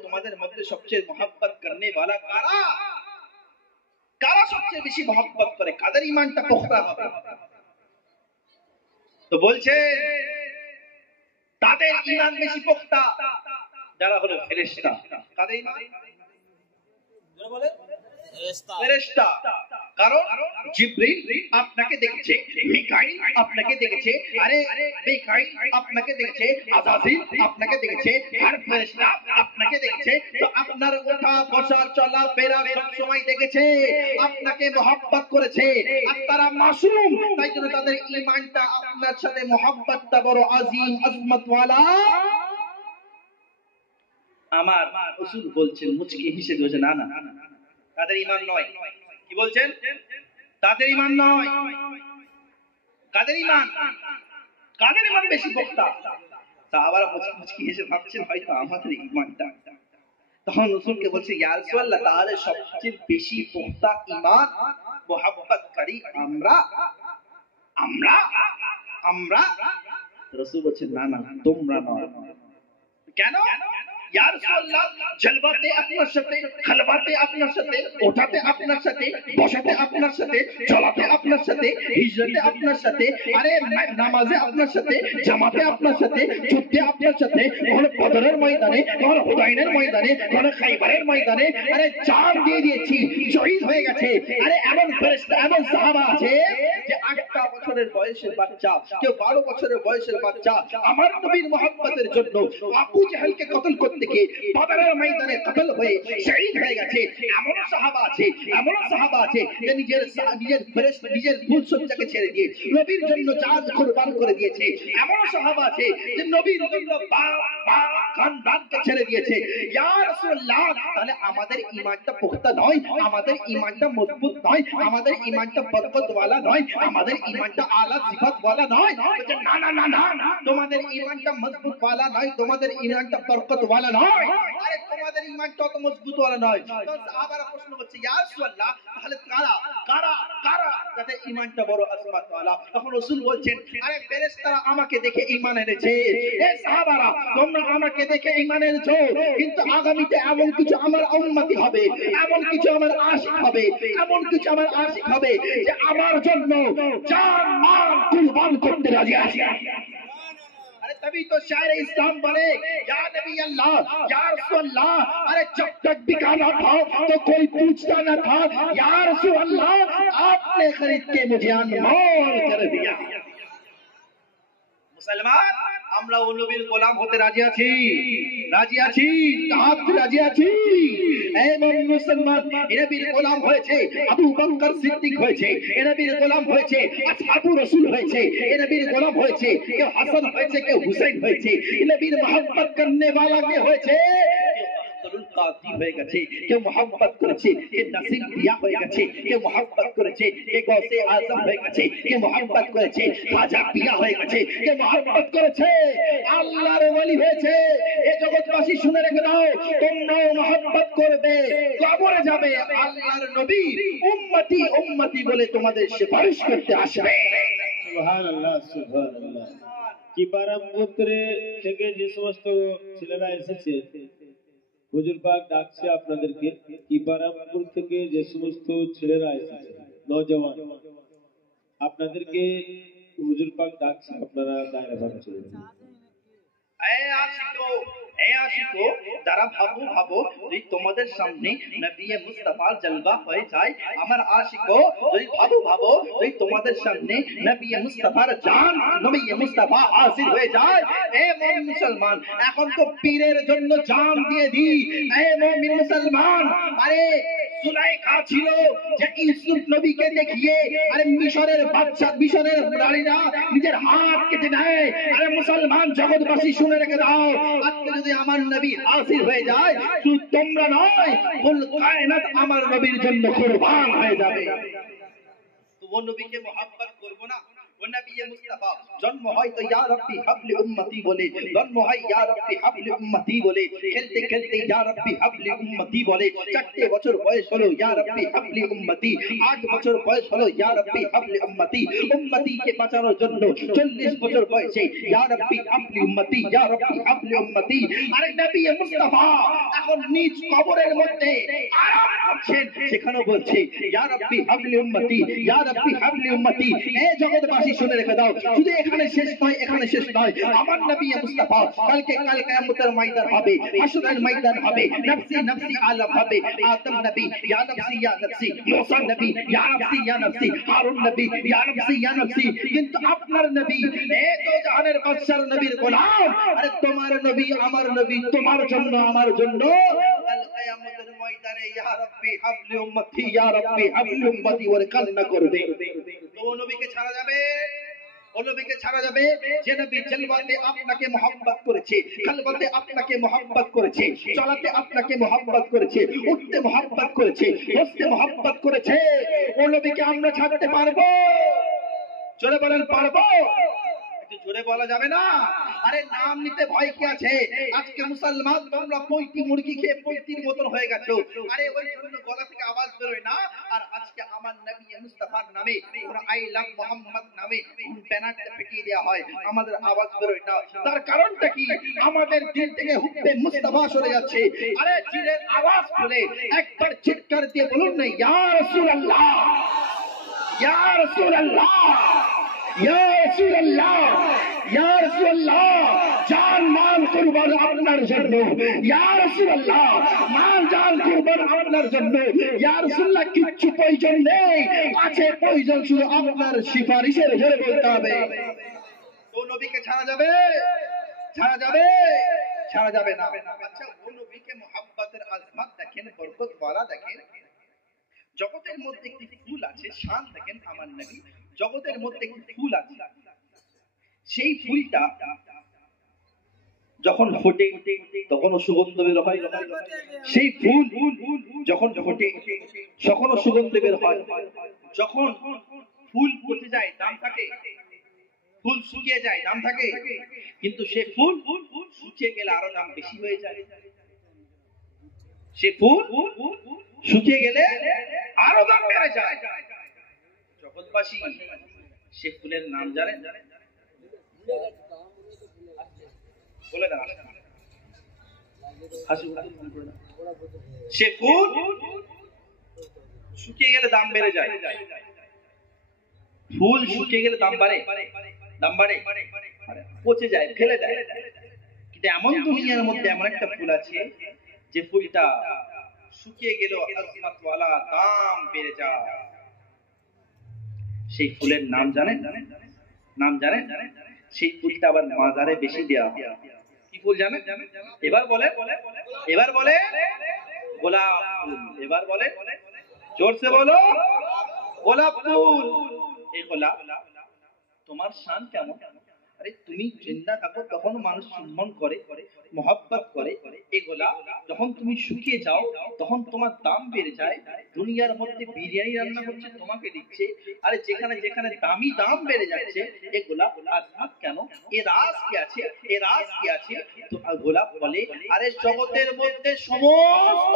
তোমাদের মধ্যে সবচেয়ে মুহাব্বত করনে वाला কারা, কারা সবচেয়ে বেশি মুহাব্বত করে, কাদের ঈমানটা পোখতা হবে? তো বলছে তাদের ঈমান বেশি পোখতা যারা হলো ফেরেশতা। কাদের ঈমান? যারা বলে ফেরেশতা। কারণ জিবরিল আপনাকে দেখেছে, মিকাইল আপনাকে দেখেছে, আরে মিকাইল আপনাকে দেখেছে, আজাজিল আপনাকে দেখেছে, আর ফেরেশতা আপনাকে দেখেছে। তো আপনার ওঠা বসা চলা ফেরা সব সময় দেখেছে, আপনাকে মহব্বত করেছে। আপনারা মাসুম, তাই জন্য তাদের ঈমানটা আপনার সাথে মহব্বতটা বড় আজিম আজমত ওয়ালা। আমার রাসূল বলছেন, মুচকি হেসে বলছেন, না না তাদের ঈমান নয়। কি বলছেন? তাদের ঈমান নয়। কাদের ঈমান? কাদের ঈমান বেশি পোক্তা? সাহাবারা মুচকি হেসে ভাবছেন হয়তো আমাদের ঈমানটা। তখন রাসূলকে বলছে, ইয়া রাসূলুল্লাহ, তাহলে সবচেয়ে বেশি পোক্তা ঈমান মুহাব্বতকারী আমরা আমরা আমরা রাসূল বলছেন, না না তোমরা নয়। কেন? ইয়া রাসূলুল্লাহ, জলবাতে আপনার সাথে, খলবাতে আপনার সাথে, ওঠাতে আপনার সাথে, বসাতে আপনার সাথে, চলাতে আপনার সাথে, হিজরতে আপনার সাথে, আরে নামাজে আপনার সাথে, জামাতে আপনার সাথে, যুদ্ধে আপনার সাথে, ওখানে বদরের ময়দানে, ওখানে হুদাইনের ময়দানে, ওখানে খাইবারের ময়দানে, আরে জান দিয়ে দিয়েছি, শহীদ হয়ে গেছে। আরে এমন ফেরেশতা, এমন সাহাবা আছে যে 8টা বছরের বয়সের বাচ্চা, কেউ 12 বছরের বয়সের বাচ্চা আমার নবীর মহব্বতের জন্য আবু জাহেলকে কতল করতে গিয়ে বদরের ময়দানে কতল হয়ে শহীদ হয়ে গেছে। এমন সাহাবা আছে, এমন সাহাবা আছে যে নিজের ফেরেশতা, নিজের ফুল সজ্জাকে ছেড়ে দিয়ে নবীর জন্য জান কুরবান করে দিয়েছে। এমন সাহাবা আছে যে নবীর জন্য বাপ খানদানকে ছেড়ে দিয়েছে। ইয়া রাসূলুল্লাহ, তাহলে আমাদের ঈমানটা পুখতা নয়, আমাদের ঈমানটা মজবুত নয়, আমাদের ঈমানটা বরকত ওয়ালা নয়, আমাদের ঈমানটা আলা সিফাত ওয়ালা নয়। বলছে, না না না না, তোমাদের ঈমানটা মজবুত ওয়ালা নয়, তোমাদের ঈমানটা বরকত ওয়ালা নয়। আরে তোমাদের ঈমানটা তো মজবুত ওয়ালা নয়। তো সাহাবারা প্রশ্ন করছে, ইয়া রাসূলুল্লাহ, তাহলে কারা কারা কারা যাদের ঈমানটা বড় আজমত ওয়ালা? তখন রাসূল বলছেন, আরে ফেরেশতারা আমাকে দেখে ঈমান এনেছে। এ সাহাবারা, তোমরা আমাকে দেখে ঈমান এনেছো, কিন্তু আগামীতে এমন কিছু আমার উম্মতি হবে, এমন কিছু আমার আশিক হবে, এমন কিছু আমার আশিক হবে যে আমার জন্য জান মাল কুরবান করতে রাজি আছে। अरे तभी तो शायर इस्लाम बने, या नबी अल्लाह, या रसूल अल्लाह। अरे जब तक बिकाना था तो कोई पूछता न था, या रसूल अल्लाह आपने खरीद के मुझे अनमोल कर दिया। मुसलमान, আমরা ও নবীর গোলাম হতে রাজি আছি, রাজি আছি, হাত রাজি আছি। এই মুসলমান, এ নবীর গোলাম হয়েছে, আবু বকর সিদ্দিক হয়েছে, এ নবীর গোলাম হয়েছে, আসহাবু রাসূল হয়েছে, এ নবীর গোলাম হয়েছে, কেউ হাসান হয়েছে, কেউ হুসাইন হয়েছে, এ নবীর mohabbat করনে वाला কে হয়েছে, কাতি হয়ে গেছে, কেউ mohabbat করেছে, কে নাসিব পিয়া হয়ে গেছে, কেউ mohabbat করেছে, কে গৌসে আজম হয়ে গেছে, কে mohabbat করেছে, খাজা পিয়া হয়ে গেছে, কে mohabbat করেছে, আল্লাহর ওলি হয়েছে। এই জগৎবাসী শুনে রেখে দাও, তোমরাও mohabbat করবে, কবরে যাবে, আল্লাহর নবী উম্মতি উম্মতি বলে তোমাদের সুপারিশ করতে আসবে। সুবহানাল্লাহ, সুবহানাল্লাহ। কিপারামপুরে থেকে যে সমস্ত ছেলেরা এসেছে, হুজুর পাক ডাকছে আপনাদেরকে। কিপারামপুর থেকে যে সমস্ত ছেলেরা এসেছে, নওজওয়ান, আপনাদেরকে হুজুর পাক ডাকছে, আপনারা দায়রা ভাগ চলে যান। যারা ভাবো ভাবো যদি তোমাদের সামনে নবী মুস্তাফার জলবা হয়ে যায়, আমার আশিকো যদি ভাবো ভাবো যদি তোমাদের সামনে নবী মুস্তাফার জান, নবী মুস্তাফা হাজির হয়ে যায়, এ মুমিন মুসলমান, এখন তো পীরের জন্য জান দিয়ে দি। এ মুমিন মুসলমান, আরে সুলাইখা ছিল যে ইউসুফ নবীকে দেখিয়ে, আরে মিশরের বাদশা, মিশরের রানীরা নিজের হাত কেটে নেয়। আরে মুসলমান জগৎবাসী শুনে রেখে দাও, আজকে যদি আমার নবী হাজির হয়ে যায়, শুধু তোমরা নয়, কুল কায়নাত আমার নবীর জন্য কুরবান হয়ে যাবে। তো ও নবীকে mohabbat করব না? ও নবী মুস্তাফা জন্ম হয় তো ইয়া রাব্বি হাবলি উম্মতি বলে, জন্ম হয় ইয়া রাব্বি হাবলি উম্মতি বলে, খেলতে খেলতে ইয়া রাব্বি হাবলি উম্মতি বলে, 4 বছর বয়স হলো ইয়া রাব্বি হাবলি উম্মতি, 8 বছর বয়স হলো ইয়া রাব্বি হাবলি উম্মতি, উম্মতিকে বাঁচানোর জন্য 40 বছর বয়সে ইয়া রাব্বি হাবলি উম্মতি, ইয়া রাব্বি হাবলি উম্মতি। আরে নবী মুস্তাফা এখন নিজ কবরের মধ্যে আরাম করছেন, সেখানেও বলছে ইয়া রাব্বি হাবলি উম্মতি, ইয়া রাব্বি হাবলি উম্মতি। এই জগৎবাসী শুনে রেখে দাও, শুধু এখানে শেষ নয়, এখানে শেষ নয়। আমার নবী মুস্তাফা কালকে কাল কিয়ামতের ময়দান হবে, হাসরের ময়দান হবে, নফসি নফসি আলম হবে। আদম নবী ইয়া নফসি ইয়া নফসি, মুসা নবী ইয়া নফসি ইয়া নফসি, হারুন নবী ইয়া নফসি ইয়া নফসি। কিন্তু আপনার নবী এই তো জাহানের বাদশার নবীর গোলাম। আরে তোমার নবী আমার নবী, তোমার জন্য আমার জন্য কাল কিয়ামতের ময়দানে ইয়া রাব্বি হাবলি উম্মতি ইয়া রাব্বি হাবলি উম্মতি ওরে কান্না করবে। তো নবীকে ছাড়া যাবে? ও নবীকে ছাড়া যাবে যে নবী জলওয়াতে আপনাকে mohabbat করেছে, খালওয়াতে আপনাকে mohabbat করেছে, চলাতে আপনাকে mohabbat করেছে, উঠতে mohabbat করেছে, বসতে mohabbat করেছে। ও নবীকে আমরা ছাড়তে পারবো? জোরে বলেন পারবো? একটু জোরে বলা যাবে না? আরে নাম নিতে ভয় কি আছে? আজকে মুসলমান তোমরা পৈতি মুরগি খেয়ে পৈতির মতন হয়ে গেছো। আরে ওই জন্য গলা থেকে আওয়াজ বেরোয় না। আর আজকে আমার নবী মুস্তাফার নামে ওরা আই লাভ মোহাম্মদ নামে ব্যানারটা ফেটিয়ে দেওয়া হয়, আমাদের আওয়াজ বেরোয় না। তার কারণটা কি? আমাদের দিল থেকে হুব্বে মুস্তাফা সরে যাচ্ছে। আরে জিনের আওয়াজ শুনে একবার চিৎকার দিয়ে বলুন না, ইয়া রাসূলুল্লাহ, ইয়া রাসূলুল্লাহ, ইয়া রাসূলুল্লাহ, ইয়া রাসূলুল্লাহ, জান মান কুরবান আপনার জন্য। ইয়া রাসূলুল্লাহ, মান জান কুরবান আপনার জন্য। ইয়া রাসূলুল্লাহ, কিচ্ছু প্রয়োজন নেই, আছে প্রয়োজন শুধু আপনার সিফারিশের। জোরে বলতে হবে। তো নবীকে ছাড়া যাবে? ছাড়া যাবে? ছাড়া যাবে না। আচ্ছা, ও নবীকে mohabbaতের আজমত দেখেন, বরকত ওয়ালা দেখেন। জগতের মধ্যে একটি ফুল আছে, শান দেখেন আমার নবী। জগতের মধ্যে একটি ফুল আছে, সেই ফুলটা যখন ফোটে তখনও সুগন্ধ বের হয়। সেই ফুল যখন ফোটে তখনও সুগন্ধ বের হয়। যখন ফুল পচে যায় দাম থাকে, ফুল শুকিয়ে যায় দাম থাকে, কিন্তু সে ফুল শুকিয়ে গেলে আরো দাম বেশি হয়ে যায়। সে ফুল শুকিয়ে গেলে আরো দাম বেড়ে যায়। জগৎবাসী সে ফুলের নাম জানেন? বলে দেন। সে ফুল শুকিয়ে গেলে দাম বেড়ে যায়। ফুল শুকিয়ে গেলে দাম বাড়ে? দাম বাড়ে? পচে যায়, ফেলে দেয়। কিন্তু এমন দুনিয়ার মধ্যে এমন একটা ফুল আছে যে ফুলটা শুকিয়ে গেল আজমত ওয়ালা, দাম বেড়ে যায়। সেই ফুলের নাম জানেন? নাম জানেন? সেই ফুলটা আবার মাজারে বেশি দেওয়া হয়। কি ফুল জানেন? এবার বলে, এবার বলে গোলাপ ফুল। এবার বলে, জোরসে বলো, গোলাপ ফুল। এই গোলাপ, তোমার শান কেমন? আরে তুমি জিন্দা থাকো তখন মানুষ সম্মান করে, mohabbat করে। এই গোলাপ যখন তুমি শুকিয়ে যাও তখন তোমার দাম বেড়ে যায়। দুনিয়ার মধ্যে বিরিয়ানি রান্না হচ্ছে, তোমাকে দিচ্ছে। আরে যেখানে যেখানে দামি দাম বেড়ে যাচ্ছে, এই গোলাপ আজমত কেন? এ রাজ কি আছে? এ রাজ কি আছে? তো গোলাপ বলে, আরে জগতের মধ্যে সমস্ত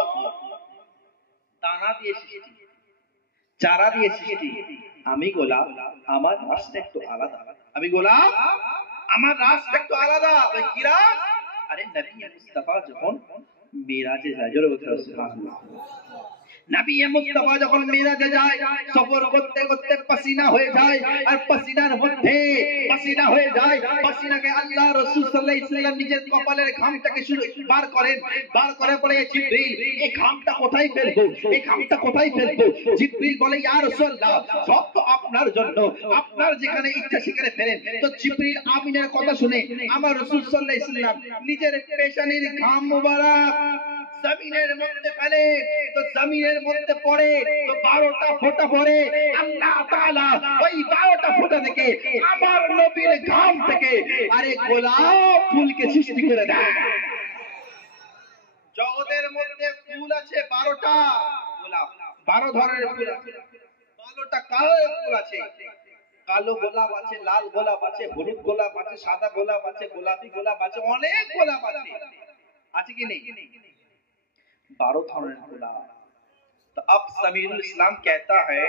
দানা দিয়ে সৃষ্টি, চারা দিয়ে সৃষ্টি। আমি গোলাপ, আমার রাস্তা একটু আলাদা। আমি গোলাপ, আমার রাস্তা একটু আলাদা। কি রাজ? আরে নবী মুস্তাফা যখন মিরাজে যায়, জোরে বলতে হবে সুবহানাল্লাহ। নবী মুস্তাফা যখন মিরাজে যায়, সফর করতে করতে পাসিনা হয়ে যায়। আর পাসিনার মধ্যে পাসিনা হয়ে যায়, পাসিনাকে আল্লাহ রাসূল সাল্লাল্লাহু আলাইহি ওয়াসাল্লাম নিজের কপালের ঘামটাকে বার করেন। বার করে পরে জিবরিল, এই ঘামটা কোথায় ফেলবো? এই ঘামটা কোথায় ফেলবো? জিবরিল বলে, ইয়া রাসূলুল্লাহ, সব তো আপনার জন্য, আপনার যেখানে ইচ্ছা সেখানে ফেলেন। তো জিবরিল আমিনের কথা শুনে আমার রাসূল সাল্লাল্লাহু আলাইহি ওয়াসাল্লাম নিজের পেশানির ঘাম মুবারক জমিনের মধ্যে ফেলে। তো জমিনের মধ্যে পড়ে, তো 12টা ফোঁটা পড়ে। আল্লাহ তাআলা ওই 12টা ফোঁটা থেকে আমার নবীর ঘাম থেকে আরে গোলাপ ফুলকে সৃষ্টি করে দেয়। জগতের মধ্যে ফুল আছে 12টা, গোলাপ 12 ধরনের ফুল আছে। 12টা কালারের ফুল আছে। কালো গোলাপ আছে, লাল গোলাপ আছে, হলুদ গোলাপ আছে, সাদা গোলাপ আছে, গোলাপি গোলাপ আছে, অনেক গোলাপ আছে। আছে কি নেই? 12 ধরনের গোলাপ। तो अब समीरुल इस्लाम कहता है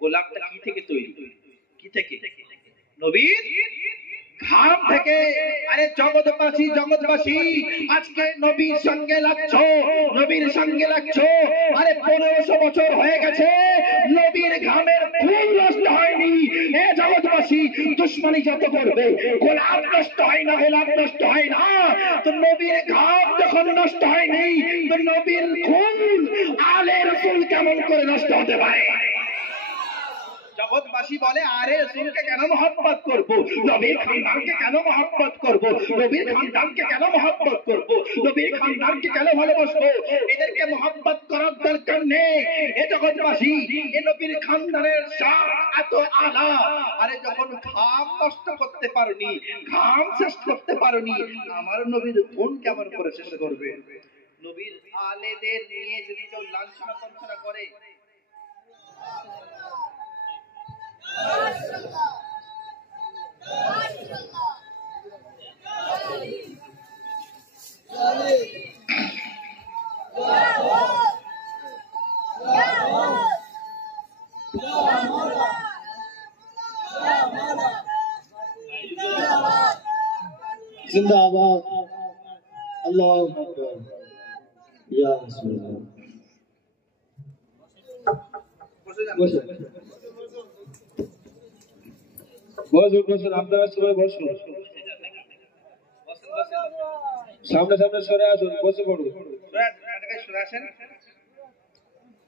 গোলাপটা কি থেকে তৈরি? কি থেকে? নবীর ঘাম থেকে। আরে জগৎবাসী, জগৎবাসী আজকে নবীর সঙ্গে লাগছো, নবীর সঙ্গে লাগছো। আরে 1500 বছর হয়ে গেছে, নবীর ঘামের ফুল নষ্ট হয়নি। এ জগৎবাসী জগৎবাসী দুশ্মনী যত করবে, গোলাপ নষ্ট হয় না, গোলাপ নষ্ট হয় না, তো নবীর ঘাম যখন নষ্ট হয়নি, তো নবীর খুন আলে রাসূল কেমন করে নষ্ট হতে পারে? জগৎবাসী বলে আরে রাসূলকে কেন মহব্বত করব, নবীর খানদানকে কেন মহব্বত করব, নবীর খানদানকে কেন মহব্বত করব, নবীর খানদানকে কেন ভালোবাসবো? এদেরকে মহব্বত করার দরকার নেই। এ জগৎবাসী, এ নবীর খানদানের শান এত আলা, আরে যখন ঘাম নষ্ট করতে পারোনি, ঘাম শেষ করতে পারোনি, আমার নবীর খুন কেমন করে শেষ করবে? নবীর আলেদের নিয়ে যদি কেউ লাঞ্ছনা তঞ্ছনা করে, जिंदाबाद अल्लाह अकबर या रसूल अल्लाह। বসুন বসুন, আপনারা সবাই বসুন, সামনে সামনে সরে আসুন, বসে পড়ুন।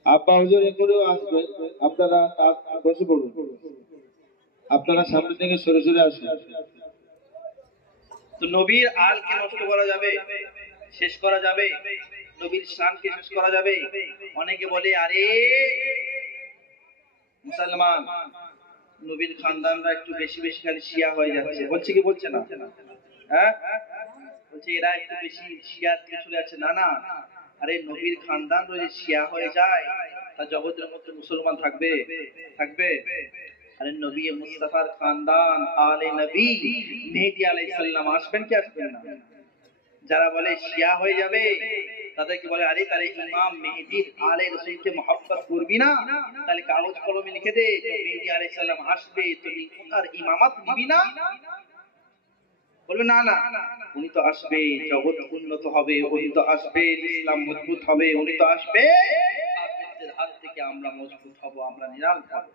আব্বা হুজুর এখনো আসবে, আপনারা বসে পড়ুন, আপনারা সামনে থেকে সরে সরে আসুন। তো নবীর আলকে নষ্ট করা যাবে, শেষ করা যাবে, নবীর শানকে শেষ করা যাবে। অনেকে বলে আরে মুসলমান নবীর খানদানরা একটু বেশি বেশি খালি শিয়া হয়ে যাচ্ছে, বলছে কি বলছে না? হ্যাঁ বলছে এরা একটু বেশি শিয়ার দিকে চলে যাচ্ছে। না না, আরে নবীর খানদান যদি শিয়া হয়ে যায় তা জগতের মধ্যে মুসলমান থাকবে? থাকবে? আরে নবী মুস্তাফার খানদান আলে নবী মেহেদী আলাইহিস সালাম আসবেন কি আসবেন না? যারা বলে শিয়া হয়ে যাবে তাদেরকে বলে আরে তাহলে ইমাম মেহেদীর আলে রাসূলকে মহব্বত করবি না? তাহলে কাগজ কলমে লিখে দে মেহেদী আলাইহিস সালাম আসবে, তুমি ওনার ইমামত নিবি না? বলবে না না, উনি তো আসবে, জগৎ উন্নত হবে, উনি তো আসবে, ইসলাম মজবুত হবে, উনি তো আসবে, কাফেরদের হাত থেকে আমরা মজবুত হব, আমরা নিরাল হব।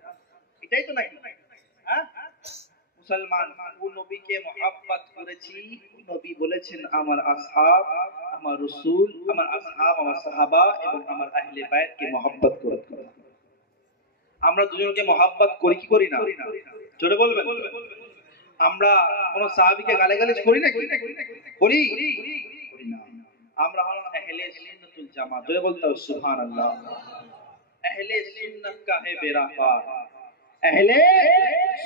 এটাই তো নাকি? হ্যাঁ মুসলমান ও নবীকে মহব্বত করেছি, নবী বলেছেন আমার আসহাব, আমার রাসূল, আমার আসহাব, আমার সাহাবা এবং আমার আহলে বাইতকে মহব্বত করতে হবে। আমরা দুজনকে মহব্বত করি কি করি না? জোরে বলবেন। আমরা কোন সাহাবীকে গালাগালিজ করি নাকি? করি? করি না। আমরা হলাম আহলে সুন্নাতুল জামাত। জোরে বলতে হবে সুবহানাল্লাহ। আহলে সুন্নাত কা হে বেরা পার, अहले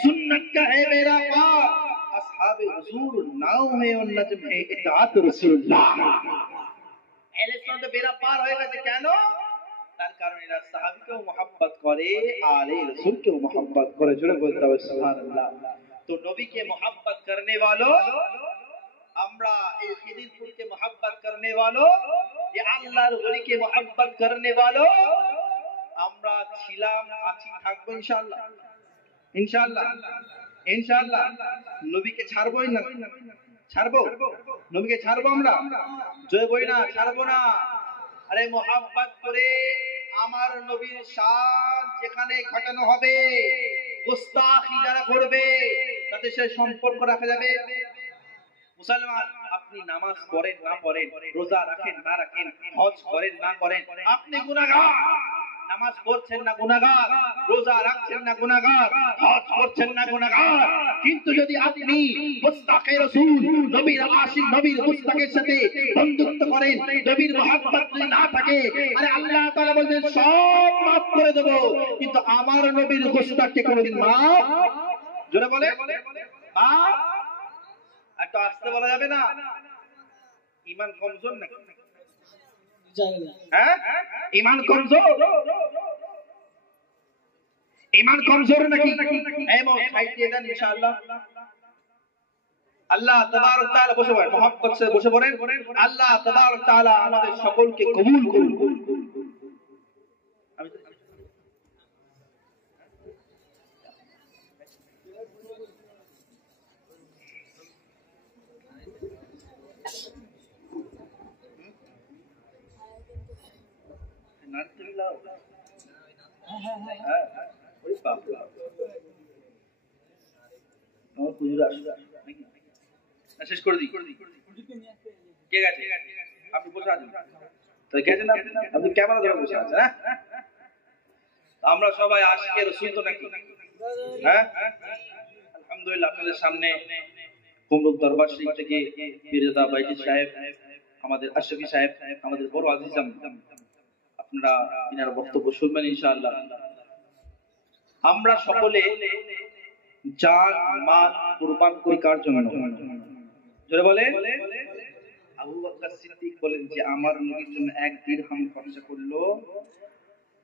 सुन्नत का है मेरा पार, असहाबे हुजूर नाम है और नज्म है इताअत रसूलुल्लाह। अहले सुन्नत बेरा पार হয়ে গেছে কেন? তার কারণ এরা সাহাবীকেও মহব্বত করে, আলে রাসূলকেও মহব্বত করে। জোরে বলতে হবে সুবহানাল্লাহ। তো নবীকে মহব্বত करने वालों, আমরা এই খিদিরপুরকে মহব্বত करने वालों, ये আল্লাহর ওলিকে মহব্বত करने वालों আমরা ছিলাম, আছি, থাকবো ইনশাআল্লাহ। ইনশাআল্লাহ ইনশাআল্লাহ। নবীকে ছাড়বই না? ছাড়বো? নবীকে ছাড়বো আমরা? জয় বই না, ছাড়বো না। আরে মহব্বত করে আমার নবীর শান যেখানে ঘটানো হবে, গোস্তাখি যারা করবে তাদের সাথে সম্পর্ক রাখা যাবে? মুসলমান আপনি নামাজ পড়েন না পড়েন, রোজা রাখেন না রাখেন, হজ করেন না করেন, আপনি গুনাহগার। নামাজ পড়ছেন না গুনাহগার, রোজা রাখছেন না গুনাহগার, হজ করছেন না গুনাহগার। কিন্তু যদি আপনি মুস্তাকে রাসূল, নবীর আশিক, নবীর মুস্তাকের সাথে বন্ধুত্ব করেন, নবীর মহব্বত যদি না থাকে, আরে আল্লাহ তাআলা বলেন সব মাফ করে দেব, কিন্তু আমার নবীর মুস্তাককে কোনোদিন মাফ, জোরে বলে মাফ এত আসতে বলা যাবে না। ঈমান কমজোর নাকি? হ্যাঁ ঈমান কমজোর, ঈমান কমজোর নাকি? এমন সাইতে দেন ইনশাআল্লাহ। আল্লাহ তাবারক তাআলা বসে পড়েন, মহব্বত সে বসে পড়েন। আল্লাহ তাবারক তাআলা আমাদের সকলকে কবুল করুন। আমার হুজুর আসবে না, শেষ করে দিই। কে গেছে? আপনি বসে আছেন তো গেছেন আপনি ক্যামেরা ধরে বসে আছেন। হ্যাঁ, আমরা সবাই আশিকের রাসূল তো নাকি? হ্যাঁ, আলহামদুলিল্লাহ আপনাদের সামনে কুমরুক দরবার শরীফ থেকে পীরজাদা বাইজি সাহেব, আমাদের আশরাফি সাহেব, আমাদের বড় আজিজাম, আপনারা ইনার বক্তব্য শুনবেন ইনশাআল্লাহ। আমরা সকলে জান মাল কুরবান করি কার জন্য? জোরে বলে। আবু বকর সিদ্দিক বলেন যে আমার নবীর জন্য এক দিরহাম খরচা করলো,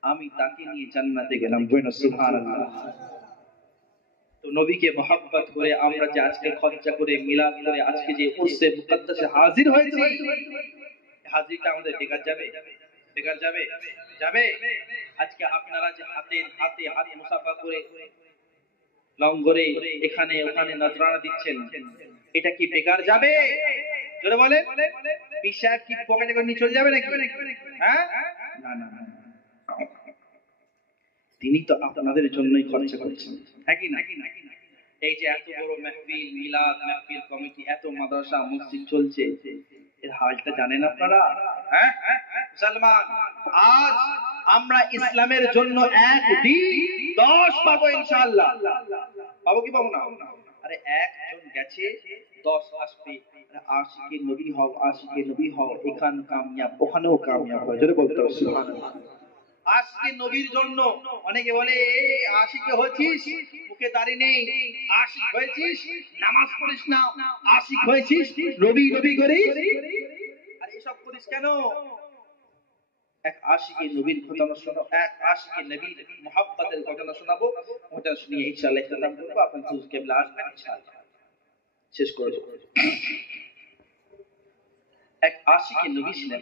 আমি তাকে নিয়ে জান্নাতে গেলাম। বলেন সুবহানাল্লাহ। তো নবীকে মহব্বত করে আমরা যে আজকে খরচা করে মিলাদ করে আজকে যে উরসে মুকদ্দাসে হাজির হয়েছি, হাজিরটা আমাদের বেকার যাবে? বেকার যাবে? যাবে। আজকে আপনারা যে হাতে হাত মুসাফা করে লঙ্গরে এখানে ওখানে নজরানা দিচ্ছেন, এটা কি বেকার যাবে? জোরে বলেন। পিশাব কি পকেটে করে নিয়ে চলে যাবে নাকি? হ্যাঁ, না না না, তিনি তো আপনাদের জন্যই খরচা করছেন, হ্যাঁ কি না? এই যে এত বড় মাহফিল, মিলাদ মাহফিল কমিটি, এত মাদ্রাসা মসজিদ চলছে, এর হালটা জানেন আপনারা? হ্যাঁ মুসলমান, আজ আমরা ইসলামের জন্য এক দিন 10 পাবো ইনশাআল্লাহ। পাবো কি পাবো না? আরে একজন গেছে 10 আসবে। আশিকে নবী হও, আশিকে নবী হও, এখান কামিয়াব ওখানেও কামিয়াব হয়। জোরে বলতে হবে সুবহানাল্লাহ। আশিকে নবীর জন্য অনেকে বলে আশিকে হয়েছিস, মুখে দাড়ি নেই, আশিক হয়েছিস, নামাজ পড়িস না, আশিক হয়েছিস, নবী নবী করিস। আর এসব করিস কেন? এক আশিকে নবীর ঘটনা শোনো, এক আশিকে নবীর মুহাব্বতের ঘটনা শোনাবো। ওটা শুনিয়ে ইনশাআল্লাহ ইখতিতাম করব। আপনার হুজুর কেবলা আসবেন ইনশাআল্লাহ। শেষ করে দেব। এক আশিকে নবী ছিলেন।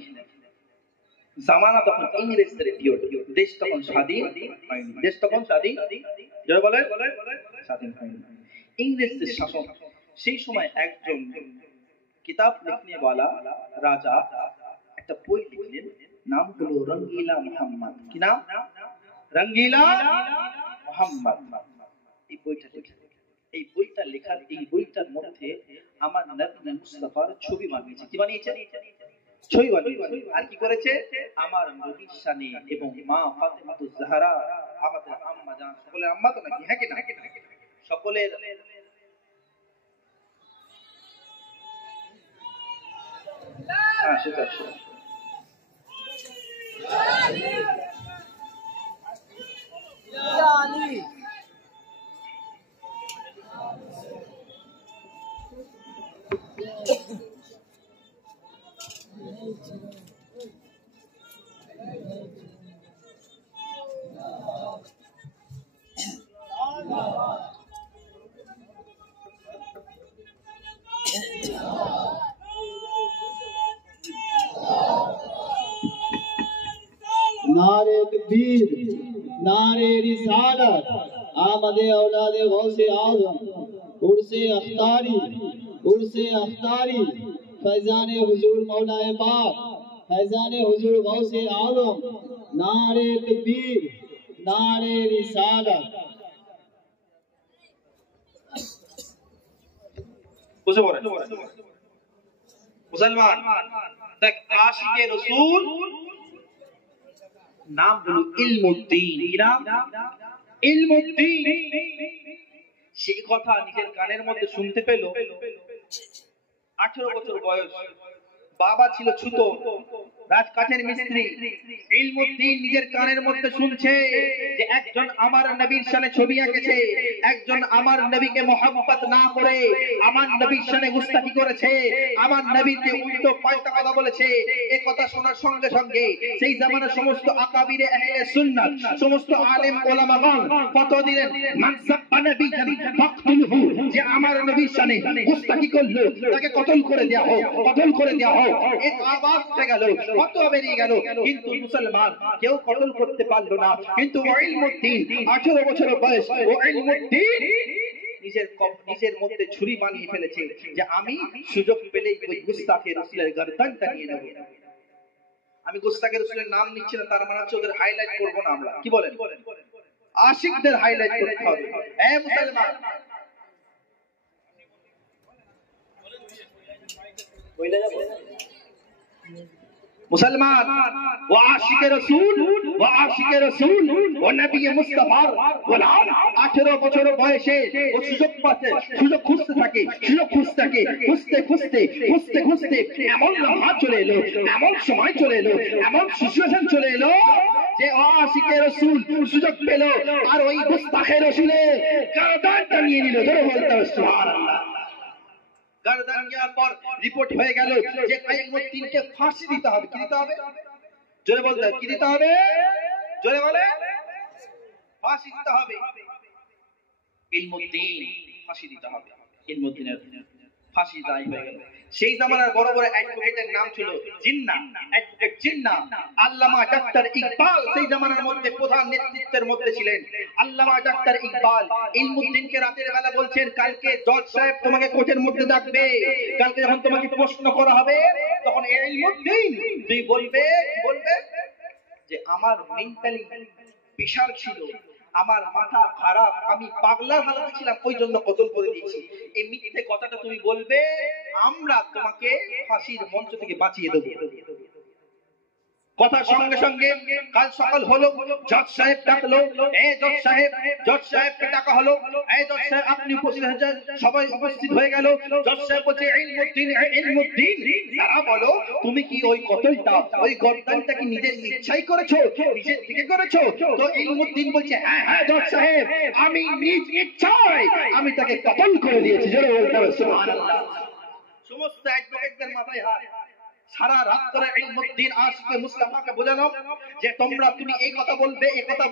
জামানা তখন ইংরেজদের পিরিয়ড, দেশ তখন স্বাধীন হয়নি। দেশ তখন স্বাধীন, যারা বলে স্বাধীন হয়নি, ইংরেজদের শাসন। সেই সময় একজন কিতাব লিখনেওয়ালা রাজা একটা বই লিখলেন, নাম হলো রঙ্গিলা মুহাম্মদ। কি নাম? রঙ্গিলা মুহাম্মদ। এই বইটা লিখলেন। এই বইটা লেখার, এই বইটার মধ্যে আমার নবী মুস্তাফার ছবি বানিয়েছে। কি বানিয়েছে? ছবি বানিয়েছে। আর কি করেছে? আমার নবীর শানে এবং মা ফাতেমাতুজ জাহরা, আমাদের আম্মা জান, সকলের আম্মা তো নাকি? হ্যাঁ কি না? সকলের সেটা नारे तकबीर, नारे रिसालत, आमदे औलादे गौसे आज़म, उर्से अख्तारी, फैज़ाने हुजूर मौलाए पाक, फैज़ाने हुजूर गौसे आज़म, नारे तकबीर, नारे रिसालत। বুঝে পড়েন মুসলমান। দেখ, আশিকে রাসূল নাম হলো ইলমুদ্দিন। কি নাম? ইলমুদ্দিন। সেই কথা নিজের কানের মধ্যে শুনতে পেল 18 বছর বয়স। বাবা ছিল ছুতো, রাজকাঠের মিস্ত্রি। ইলমুদ্দিন নিজের কানের মধ্যে শুনছে যে একজন আমার নবীর শানে ছবি আঁকেছে, একজন আমার নবীকে মহব্বত না করে আমার নবীর শানে গুস্তাখি করেছে, আমার নবীকে উল্টো পাল্টা কথা বলেছে। এই কথা শোনার সঙ্গে সঙ্গে সেই জামানার সমস্ত আকাবিরে আহলে সুন্নাত, সমস্ত আলেম ওলামাগণ ফতোয়া দিলেন, মান সাব্বা নবিয়ান ফাকতুলহু, যে আমার নবীর শানে গুস্তাখি করলো তাকে কতল করে দেয়া হোক, কতল করে দেয়া হোক। এক আওয়াজ উঠে গেল, ফতোয়া বেরিয়ে গেল, কিন্তু মুসলমান কেউ কতল করতে পারলো না। কিন্তু ইলমুদ্দিন 18 বছর বয়স, ও ইলমুদ্দিন নিজের মধ্যে ছুরি বানিয়ে ফেলেছে যে আমি সুযোগ পেলেই ওই গুস্তাখে রাসূলের গর্দানটা নিয়ে নেব। আমি গুস্তাখে রাসূলের নাম নিচ্ছি না, তার মানে হচ্ছে ওদের হাইলাইট করব না আমরা। কি বলেন? আশিকদের হাইলাইট করতে হবে। এ মুসলমান, मुसलमान वो आशिक रसूल वो नबी मुस्तफार গোলাম 18 বছর বয়সে ও সুযোগ পাচ্ছে সুযোগ খুঁজতে থাকে খুঁজতে এমন লম্বা চলে এলো এমন সময় চলে এলো এমন সিচুয়েশন চলে এলো যে আশিকে রাসূল সুযোগ পেল আর ওই গুস্তাখে রাসূলে গর্দানটা নিয়ে নিল ধরে বলতে সুবহানাল্লাহ गर्दन गया पर रिपोर्ट हो गया যে ইলমুদ্দিনকে ফাঁসি দিতে হবে কি দিতে হবে জোরে বলতে কি দিতে হবে জোরে বলে ফাঁসি দিতে হবে ইলমুদ্দিন ফাঁসি দিতে হবে ইলমুদ্দিনের ফাঁসি দায়ী হয়ে গেল সেই জামানার বড় বড় অ্যাডভোকেটের নাম ছিল জিন্নাহ অ্যাডভোকেট জিন্নাহ আল্লামা ডাক্তার ইকবাল সেই জামানার মধ্যে প্রধান নেতৃত্বের মধ্যে ছিলেন আল্লামা ডাক্তার ইকবাল ইলমুদ্দিনকে রাতের বেলা বলছেন কালকে জজ সাহেব তোমাকে কোর্টের মধ্যে ডাকবে কালকে যখন তোমাকে প্রশ্ন করা হবে তখন ইলমুদ্দিন তুই বলবে যে আমার মেন্টালি প্রেসার ছিল আমার মাথা খারাপ আমি পাগলার হালাতে ছিলাম ওই জন্য কতল করে দিয়েছি এই মিথ্যে কথাটা তুমি বলবে আমরা তোমাকে ফাঁসির মঞ্চ থেকে বাঁচিয়ে দেব কথার সঙ্গে সঙ্গে কাল সকাল হলো জজ সাহেব ডাকলো জজ সাহেবকে ডাকা হলো এই জজ সাহেব আপনি উপস্থিত হয়েছেন সবাই উপস্থিত হয়ে গেল জজ সাহেব বলছে ইলমুদ্দিন তারা বলো তুমি কি ওই কতলটা ওই গর্দানটা কি নিজের ইচ্ছাই করেছো নিজের থেকে করেছো তো ইলমুদ্দিন বলছে হ্যাঁ জজ সাহেব আমি নিজ ইচ্ছায় আমি তাকে কতল করে দিয়েছি জোরে বলতে হবে সুবহানাল্লাহ সমস্ত অ্যাডভোকেটদের মাথায় হাত সারা রাত ধরে ইলমুদ্দিন আশিকে মুস্তাফাকে বোঝানো যে তুমি এই কথা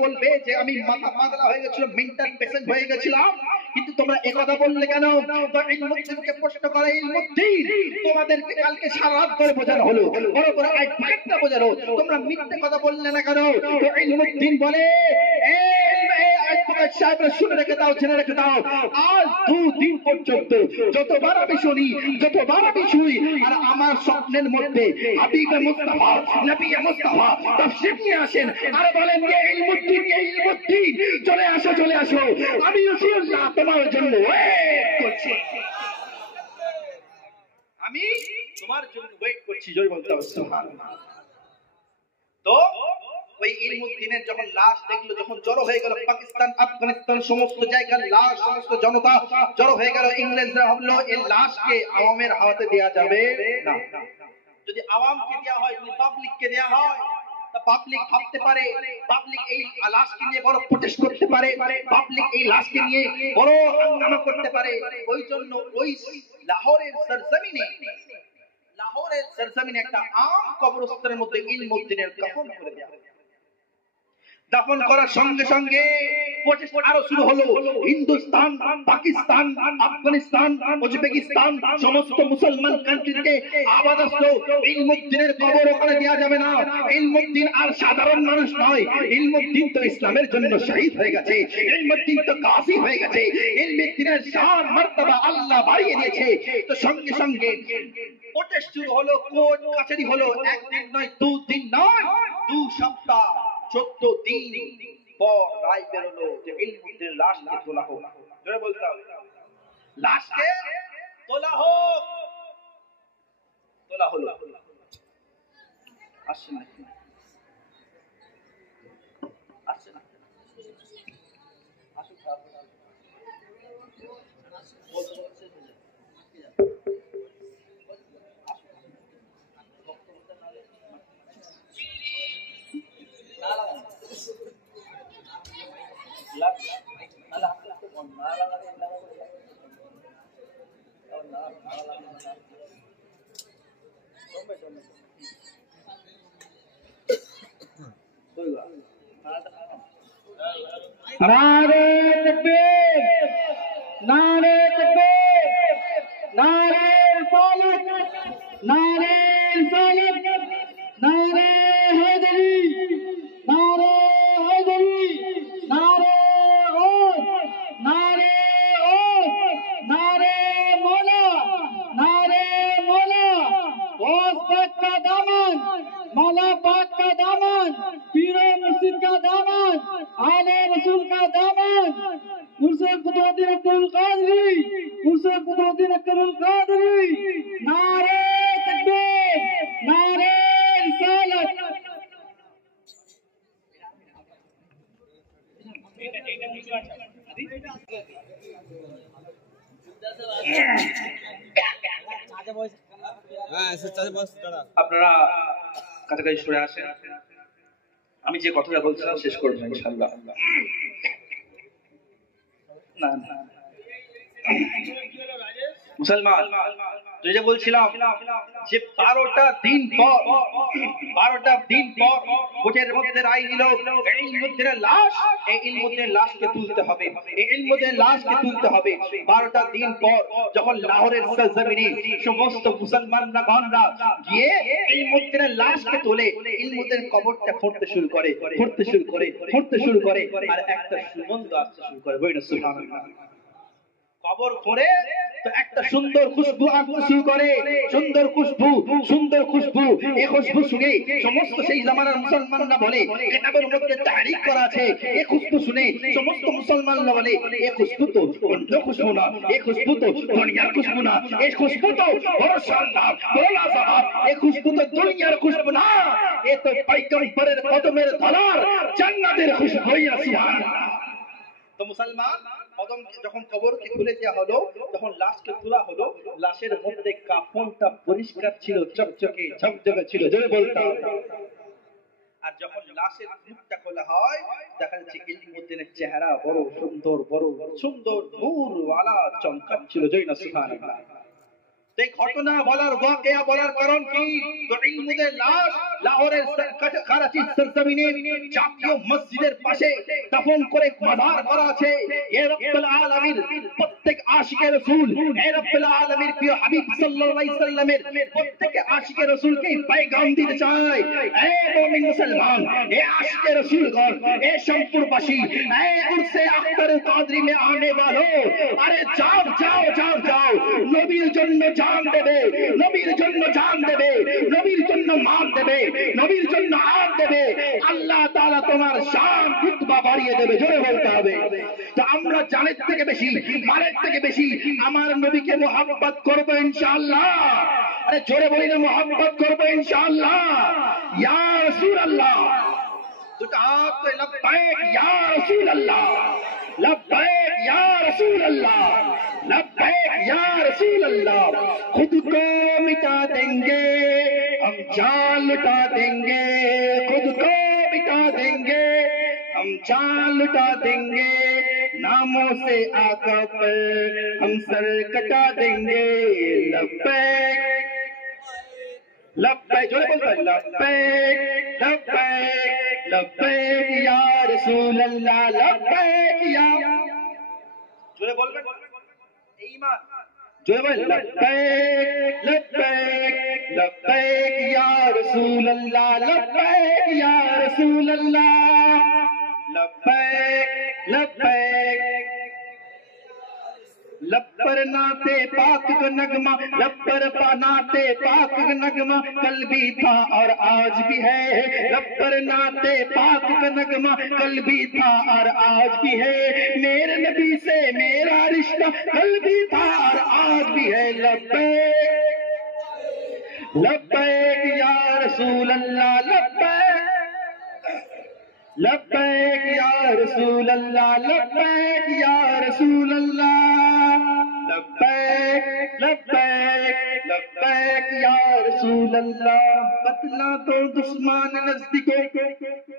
বলবে যে আমি মাথা পাগলা হয়ে গেছিল মেন্টাল পেশেন্ট হয়ে গেছিলাম কিন্তু তোমরা এই কথা বললে কেন তো ইলমুদ্দিনকে প্রশ্ন করে ইলমুদ্দিন তোমাদেরকে কালকে সারা রাত ধরে বোঝানো হলো বড় বড় অ্যাডভোকেটরা বোঝানো তোমরা মিথ্যে কথা বললে না কেন তো ইলমুদ্দিন বলে অ্যাডভোকেট সাহেবরা শুনে রেখে দাও জেনে রেখে দাও আজ 2 দিন পর্যন্ত যতবার আমি শুনি আর আমার স্বপ্নের মধ্যে হাবিবে মুস্তাফা নবী মুস্তাফা তাফসীর নিয়ে আসেন আর বলেন যে ইলমুদ্দিন চলে আসো আমি রাসূলুল্লাহ তোমার জন্য ওয়েট করছি আমি তোমার জন্য ওয়েট করছি জয় বলতে হবে সুবহানাল্লাহ তো ওই ইলমুদ্দিনের যখন লাশ দেখলো যখন জড়ো হয়ে গেল পাকিস্তান আফগানিস্তান সমস্ত জায়গার লাশ সমস্ত জনতা জড়ো হয়ে গেল ইংরেজরা ভাবলো এই লাশকে আওয়ামের হাতে দেয়া যাবে না যদি আওয়ামকে দেয়া হয় যদি পাবলিককে দেয়া হয় তা পাবলিক ভাবতে পারে পাবলিক এই লাশকে নিয়ে বড় প্রোটেস্ট করতে পারে পাবলিক এই লাশকে নিয়ে বড় হাঙ্গামা করতে পারে ওই জন্য ওই লাহোরের সরজমিনে একটা আম কবরস্থানের মধ্যে ইলমুদ্দিনের কাফন করে দেয়া দাফন করার সঙ্গে সঙ্গে প্রচেষ্টা আরো শুরু হলো হিন্দুস্তান পাকিস্তান আফগানিস্তান উজবেকিস্তান সমস্ত মুসলমান কান্ট্রিতে আওয়াজ আসলো ইলমুদ্দিনের কবর ওখানে দেয়া যাবে না ইলমুদ্দিন আর সাধারণ মানুষ নয় ইলমুদ্দিন তো ইসলামের জন্য শহীদ হয়ে গেছে ইলমুদ্দিন তো গাজী হয়ে গেছে ইলমুদ্দিনের শান মর্তবা আল্লাহ বাড়িয়ে দিয়েছে তো সঙ্গে সঙ্গে প্রচেষ্টা শুরু হলো কোর্ট কাছারি হলো একদিন নয় 2 দিন নয় 2 সপ্তাহ 14 দিন পর রায় বেরোলো যে ইলমুদ্দিনের লাশকে তোলা হোক জোরে বলতে হবে লাশকে তোলা হলো আসছে না नारे तकबीर नारे तकबीर नारे रिसालत नारे रिसालत नारे हैदरी नारे हैदरी नारे गौस नारे मौला गौस पाक का दामन मौला पाक का दामन पीरो मुर्शिद का दामन आले रसूल का दामन मुर्शिद कुतुबुद्दीन अब्दुल कादरी नारे আপনারা কাছাকাছি সরে আসেন, আমি যে কথাটা বলছিলাম শেষ করবো ইনশাআল্লাহ। না না মুসলমান, যে বলছিলাম যে 12টা দিন পর কোটের মধ্যে রায় দিল এই ইলমুদ্দিনের লাশ, এই ইলমুদ্দিনের লাশকে তুলতে হবে, এই ইলমুদ্দিনের লাশকে তুলতে হবে। 12টা দিন পর যখন লাহোরের সরজমিনে সমস্ত মুসলমানরা গিয়ে ইলমুদ্দিনের লাশকে তোলে, ইলমুদ্দিনের কবরটা ফুটতে শুরু করে আর একটা সুগন্ধ আসতে শুরু করে। বইনা সুবহানাল্লাহ। কবর করে তো একটা সুন্দর খুশবু আসতে শুরু করে, সুন্দর খুশবু। এই খুশবু শুনে সমস্ত সেই জামানার মুসলমানরা বলে, কিতাবের মধ্যে তাহরিক করা আছে, এই খুশবু শুনে সমস্ত মুসলমানরা বলে এই খুশবু তো অন্য খুশবু না, এই খুশবু তো দুনিয়ার খুশবু না, এই খুশবু তো বড় শানদার, বড় লাজবাব, এই খুশবু তো দুনিয়ার খুশবু না, এ তো পয়গম্বরের কদমের ধরার জান্নাতের খুশবু। সুবহানাল্লাহ। তো মুসলমান যখন কবরকে খুলে দেওয়া হলো, যখন লাশকে তোলা হলো, লাশের মধ্যে কাফনটা পরিষ্কার ছিল, চকচকে ঝকঝকে ছিল, জোরে বলতাম। আর যখন লাশের মুখটা খোলা হয়, দেখা যাচ্ছে ইলমুদ্দিনের চেহারা বড় সুন্দর নূরওয়ালা চমকাচ্ছিল। জয় না সুবহানাল্লাহ। এই ঘটনা বলার ওয়াকিয়া বলার কারণ কি? তো ইলমুদ্দিনের লাশ লাহোরের করাচির সরজমিনে জাতীয় মসজিদের পাশে দাফন করে মাজার করা আছে। এ রব্বুল আলামিন প্রত্যেক আশিকে রাসূল, এ রব্বুল আলামিন প্রিয় হাবিব সাল্লাল্লাহু আলাইহি সাল্লামের প্রত্যেক আশিকে রাসূলকে पैगाम দিতে চায়। এ মুমিন মুসলমান, এ আশিকে রাসূলগণ, এ শামপুরবাসী, এ উরসে আখতার কাদরি মে আনে वालों, আরে যাও নবীর জন্য জান দেবে, নবীর জন্য জান দেবে, নবীর জন্য মান দেবে, নবীর জন্য আর দেবে, আল্লাহ তাআলা তোমার শান রুতবা বাড়িয়ে দেবে। জোরে বলতে হবে। তো আমরা জানের থেকে বেশি, মালের থেকে বেশি আমার নবীকে মুহাব্বত করব ইনশাআল্লাহ। আরে জোরে বলি না, মুহাব্বত করব ইনশাআল্লাহ। ইয়া রাসূলুল্লাহ, দুটো হাত তো লব্বাইক ইয়া রাসূলুল্লাহ, लब्बैक या रसूल अल्लाह, लब्बैक या रसूल अल्लाह। खुद को मिटा देंगे हम जान लुटा देंगे, खुद को मिटा देंगे हम जान लुटा देंगे, नामों से आका पर हम सर कटा देंगे। लब्बैक लब्बैक, जोरे बोलता है लब्बैक लब्बैक या रसूल अल्लाह, लब्बैक या, जोरे बोल रहे ईमान, जोरे बोल लब्बैक या रसूल अल्लाह, लब्बैक या रसूल अल्लाह, लब्बैक लब्बर नाते पाक का नगमा, लब्बर नाते पाक का नगमा कल भी था और आज भी है, लब्बर नाते पाक का नगमा कल भी था और आज भी है, मेरे नबी से मेरा रिश्ता कल भी था और आज भी है। लब्बैक या रसूल अल्लाह, लब्बैक या रसूल अल्लाह, लब्बैक या रसूल अल्लाह, लब्बैक या रसूल अल्लाह। बतला दो दुश्मन नजदीकों को,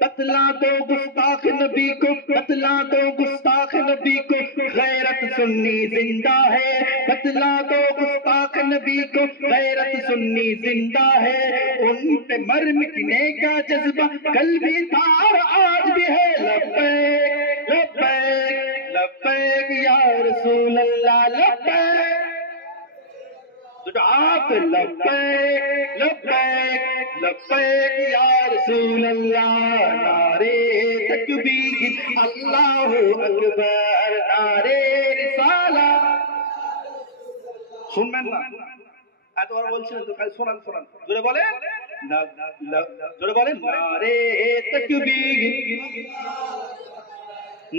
बतला दो गुस्ताख नबी को, बतला दो गुस्ताख नबी को गैरत सुन्नी जिंदा है, बतला दो गुस्ताख नबी को गैरत सुन्नी जिंदा है, उन पे मर मिटने का जज्बा कल भी था और आज भी है। लब्बैक लब्बैक लब्बैक या रसूल अल्लाह, लब्बैक लब्बैक लब्बैक लब्बैक या रसूल अल्लाह। नारे तकबीर अल्लाहु अकबर, नारे रिसाला। শুনবেন না, এতবার বলছিলেন তো, খালি শোনান জোরে বলেন, জোরে বলেন নারে তকবীর,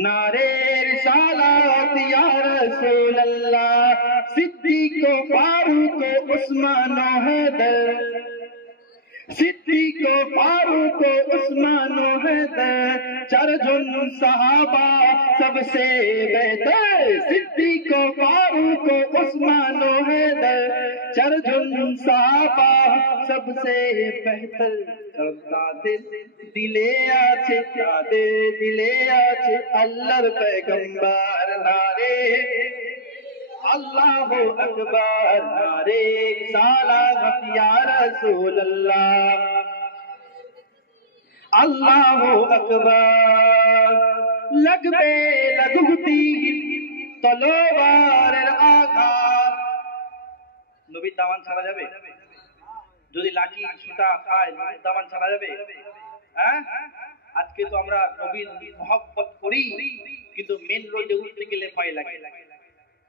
नारे रिसालत या रसूल अल्लाह। सिद्दीक फारूक उस्मान हैदर, सिद्दीक फारूक उस्मान हैदर चारजन सहाबा सबसे बेहतर, सिद्दीक फारूक उस्मान हैदर, चारजन सहाबा सबसे बेहतर, তাদের দিলে আছে, তাদের দিলে আছে আল্লাহর পয়গম্বর, নারে আল্লাহু আকবার, নারে সালাত ইয়া রাসূলুল্লাহ, আল্লাহু আকবার। লাগবে লাগুতি তলোয়ারের আঘাত, নবীর দামান ছাড়া যাবে? যদি লাঠি সুতা খায় নবীর দামান ছাড়া যাবে? হ্যাঁ, আজকে তো আমরা নবীর মহব্বত করি, কিন্তু মেন রোডে উঠতে গেলে ভয় লাগে,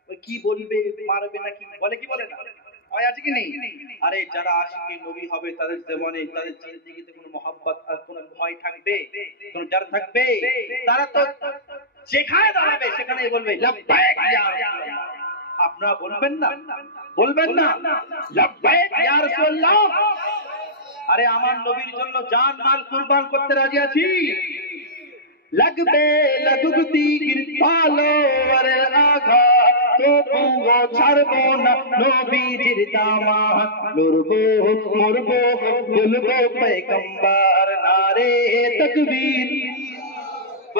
ওই কি বলবে, মারবে নাকি, বলে কি বলে না, ভয় আছে কি নেই? আরে যারা আশিকে নবী হবে তাদের জীবনে, তাদের জিন্দেগিতে কোনো মহব্বত আর কোনো ভয় থাকবে, কোনো ডর থাকবে? তারা তো যেখানে দাঁড়াবে সেখানেই বলবে লাব্বাইক ইয়া রাসূলুল্লাহ। আপনারা বলবেন না, বলবেন না লাব্বাইক ইয়া রাসূলুল্লাহ? আরে আমার নবীর জন্য জান মাল কুরবান করতে রাজি আছি। লাগবে লাগুতি তলোয়ারের আঘাত, তবুও ছাড়বো না নবীজির দামান, লড়বো মরবো বলবো পয়গম্বর, নারে তাকবীর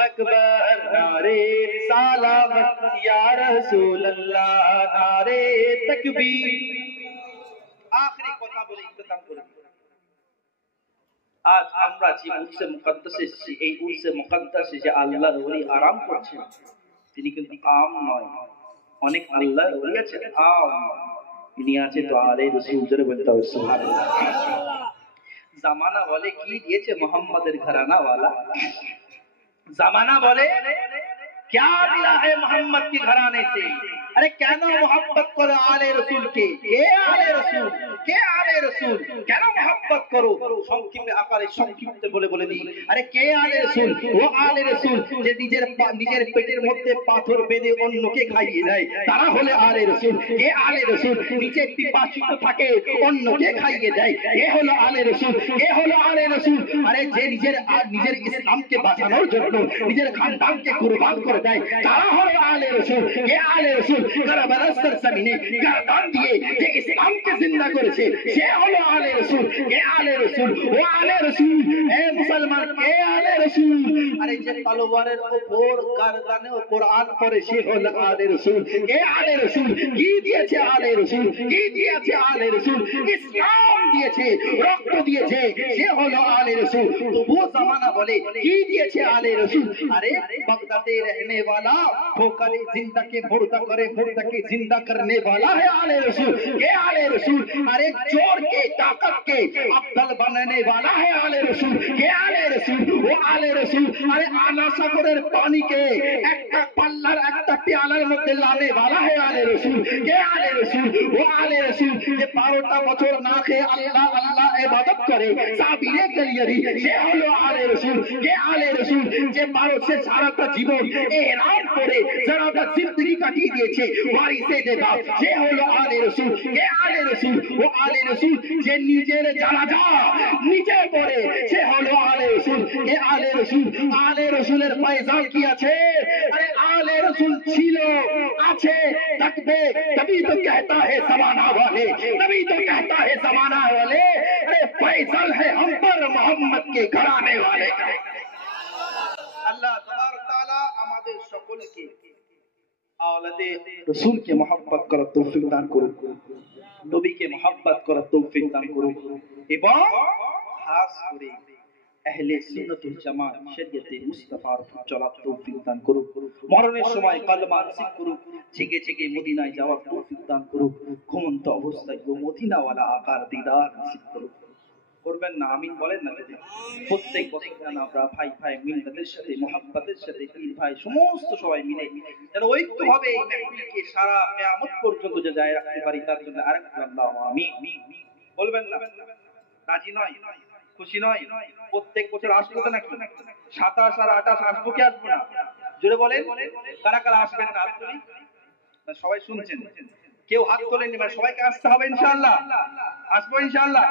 আকবার, নারে সালামত ইয়া রাসূলুল্লাহ, নারে তাকবীর। আখরি কথা বলে ইখতিতাম করি। আজ আমরা যে উরসে মুকদ্দাসে এসেছি, এই উরসে মুকদ্দাসে যে আল্লাহর ওলি আরাম করছেন, তিনি কিন্তু আম নয়, অনেক আল্লাহর ওলি আছে আম, তিনি আছে তো আলে রাসূল, জোরে বলতে হবে সুবহানাল্লাহ। জামানা বলে কি দিয়েছে মোহাম্মদের ঘরানা वाला, জামানা বলে क्या मिला है मोहम्मद के घराने से। अरे কেন मोहब्बत करो आले रसूल के, आले रसूल কে আলে রসুল, কেন मोहब्बत करो? সংক্ষিপ্ত আকারে সংক্ষিপ্ত বলে বলে দিই, আরে কে আলে রসুল? ও আলে রসুল যে নিজের পেটের মধ্যে পাথর বেঁধে অন্যকে খাইয়ে দেয়, তারা হলে আলে রসুল। কে আলে রসুল? নিজে পিপাসিত থাকে অন্যকে খাইয়ে দেয়, এ হলো আলে রসুল। কে হলো আলে রসুল? আরে যে নিজের ইসলামকে বাঁচানোর জন্য নিজের খানদানকে কুরবান করে দেয়, তারা হলো আলে রসুল। কে আলে রসুল? কারবালার সরজমিনে গর্দান দিয়ে যে ইসলামকে জিন্দা করেছে, সে হলো আলে রসুল। কে আলে রসুল? ও আলে রসুল। এ মুসলমান, কে আলে রসুল? আরে যে তলোয়ারের উপর গর্দানে কোরআন পড়ে, সে হলো আলে রসুল। কে আলে রসুল? কি দিয়েছে আলে রসুল? কি দিয়েছে আলে রসুল? ইসলাম দিয়েছে, রক্ত দিয়েছে, সে হলো আলে রসুল। তবুও জামানা বলে কি দিয়েছে আলে রসুল? আরে বাগদাদে रहने वाला ठोकरे जिंदा के मुर्दा करे, मुर्दा के जिंदा करने वाला है आले रसूल। ये आले रसूल। अरे चोर के ताकत के अब्दल बनने वाला है आले रसूल। ये आले रसूल। वो आले रसूल। अरे आला सागरेर पानी के একটা পাল্লার একটা পেয়ালার মধ্যে লানে वाला है आले रसूल। ये आले रसूल। वो आले रसूल যে 12টা বছর না খেয়ে আল্লাহ আল্লাহ ইবাদত করে, সাবিরে গলিয়ারি, সে হলো আলে রসুল। কে আলে রসুল? যে 12 সে সারাটা জীবন এহরাম পরে সারাটা জিন্দগি কাটিয়ে দিয়েছে ওয়ারিসে দেবা, সে হলো আলে রসুল। কে আলে রসুল? ও আলে রসুল যে নিজের জানাজা নিজে পড়ে, সে হলো আলে রসুল। কে আলে রসুল? আলে রসুলের পয়জাল কি আছে? আরে আলে রসুল ছিল, আছে, থাকবে, তभी तो कहता है जमाना वाले, तभी तो कहता है जमाना वाले, अरे फैसल है हम पर मोहम्मद के घराने वाले। আল্লাহ তাবারক তাআলা আমাদের সকলকে আওলাদে রাসূলকে মহব্বত করার তৌফিক দান করুন, নবীকে মহব্বত করার তৌফিক দান করুন, এবং খাস করে আহলে সুন্নাত ওয়াল জামাত শরীয়তে মুস্তাফার চলার তৌফিক দান করুন। মরণের সময় কলমা নসিব করুন, জেগে জেগে মদিনায় যাওয়ার তৌফিক দান করুন, ঘুমন্ত অবস্থায় মদিনাওয়ালা আকার দিদার নসিব করুন। করবেন না? আমিন বলেন না? প্রত্যেক বছর আমরা ভাই ভাই মিল্লাতের সাথে মুহাব্বতের সাথে পীর ভাই সমস্ত সবাই মিলে যেন ঐক্যভাবে এই মাহফিলকে সারা কিয়ামত পর্যন্ত যে যায় রাখতে পারি, তার জন্য আরেকবার আল্লাহু আমিন বলবেন না? রাজি নয়? খুশি নয়? প্রত্যেক বছর আসবো তো নাকি? 27 আর 28 আসবো কি আসবো না? জোরে বলেন, কারা কারা আসবেন না? হাত তুলি। সবাই শুনছেন? কেউ হাত তোলেননি, মানে সবাইকে আসতে হবে ইনশাআল্লাহ। আসবো ইনশাআল্লাহ।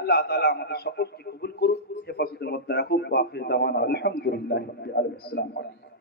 আল্লাহ তাআলা আমাদের সকলকে কবুল করুন, হেফাজতের মধ্যে রাখুন। ওয়া আখির দাওয়ানা আলহামদুলিল্লাহি রাব্বিল আলামিন। আসসালামু আলাইকুম।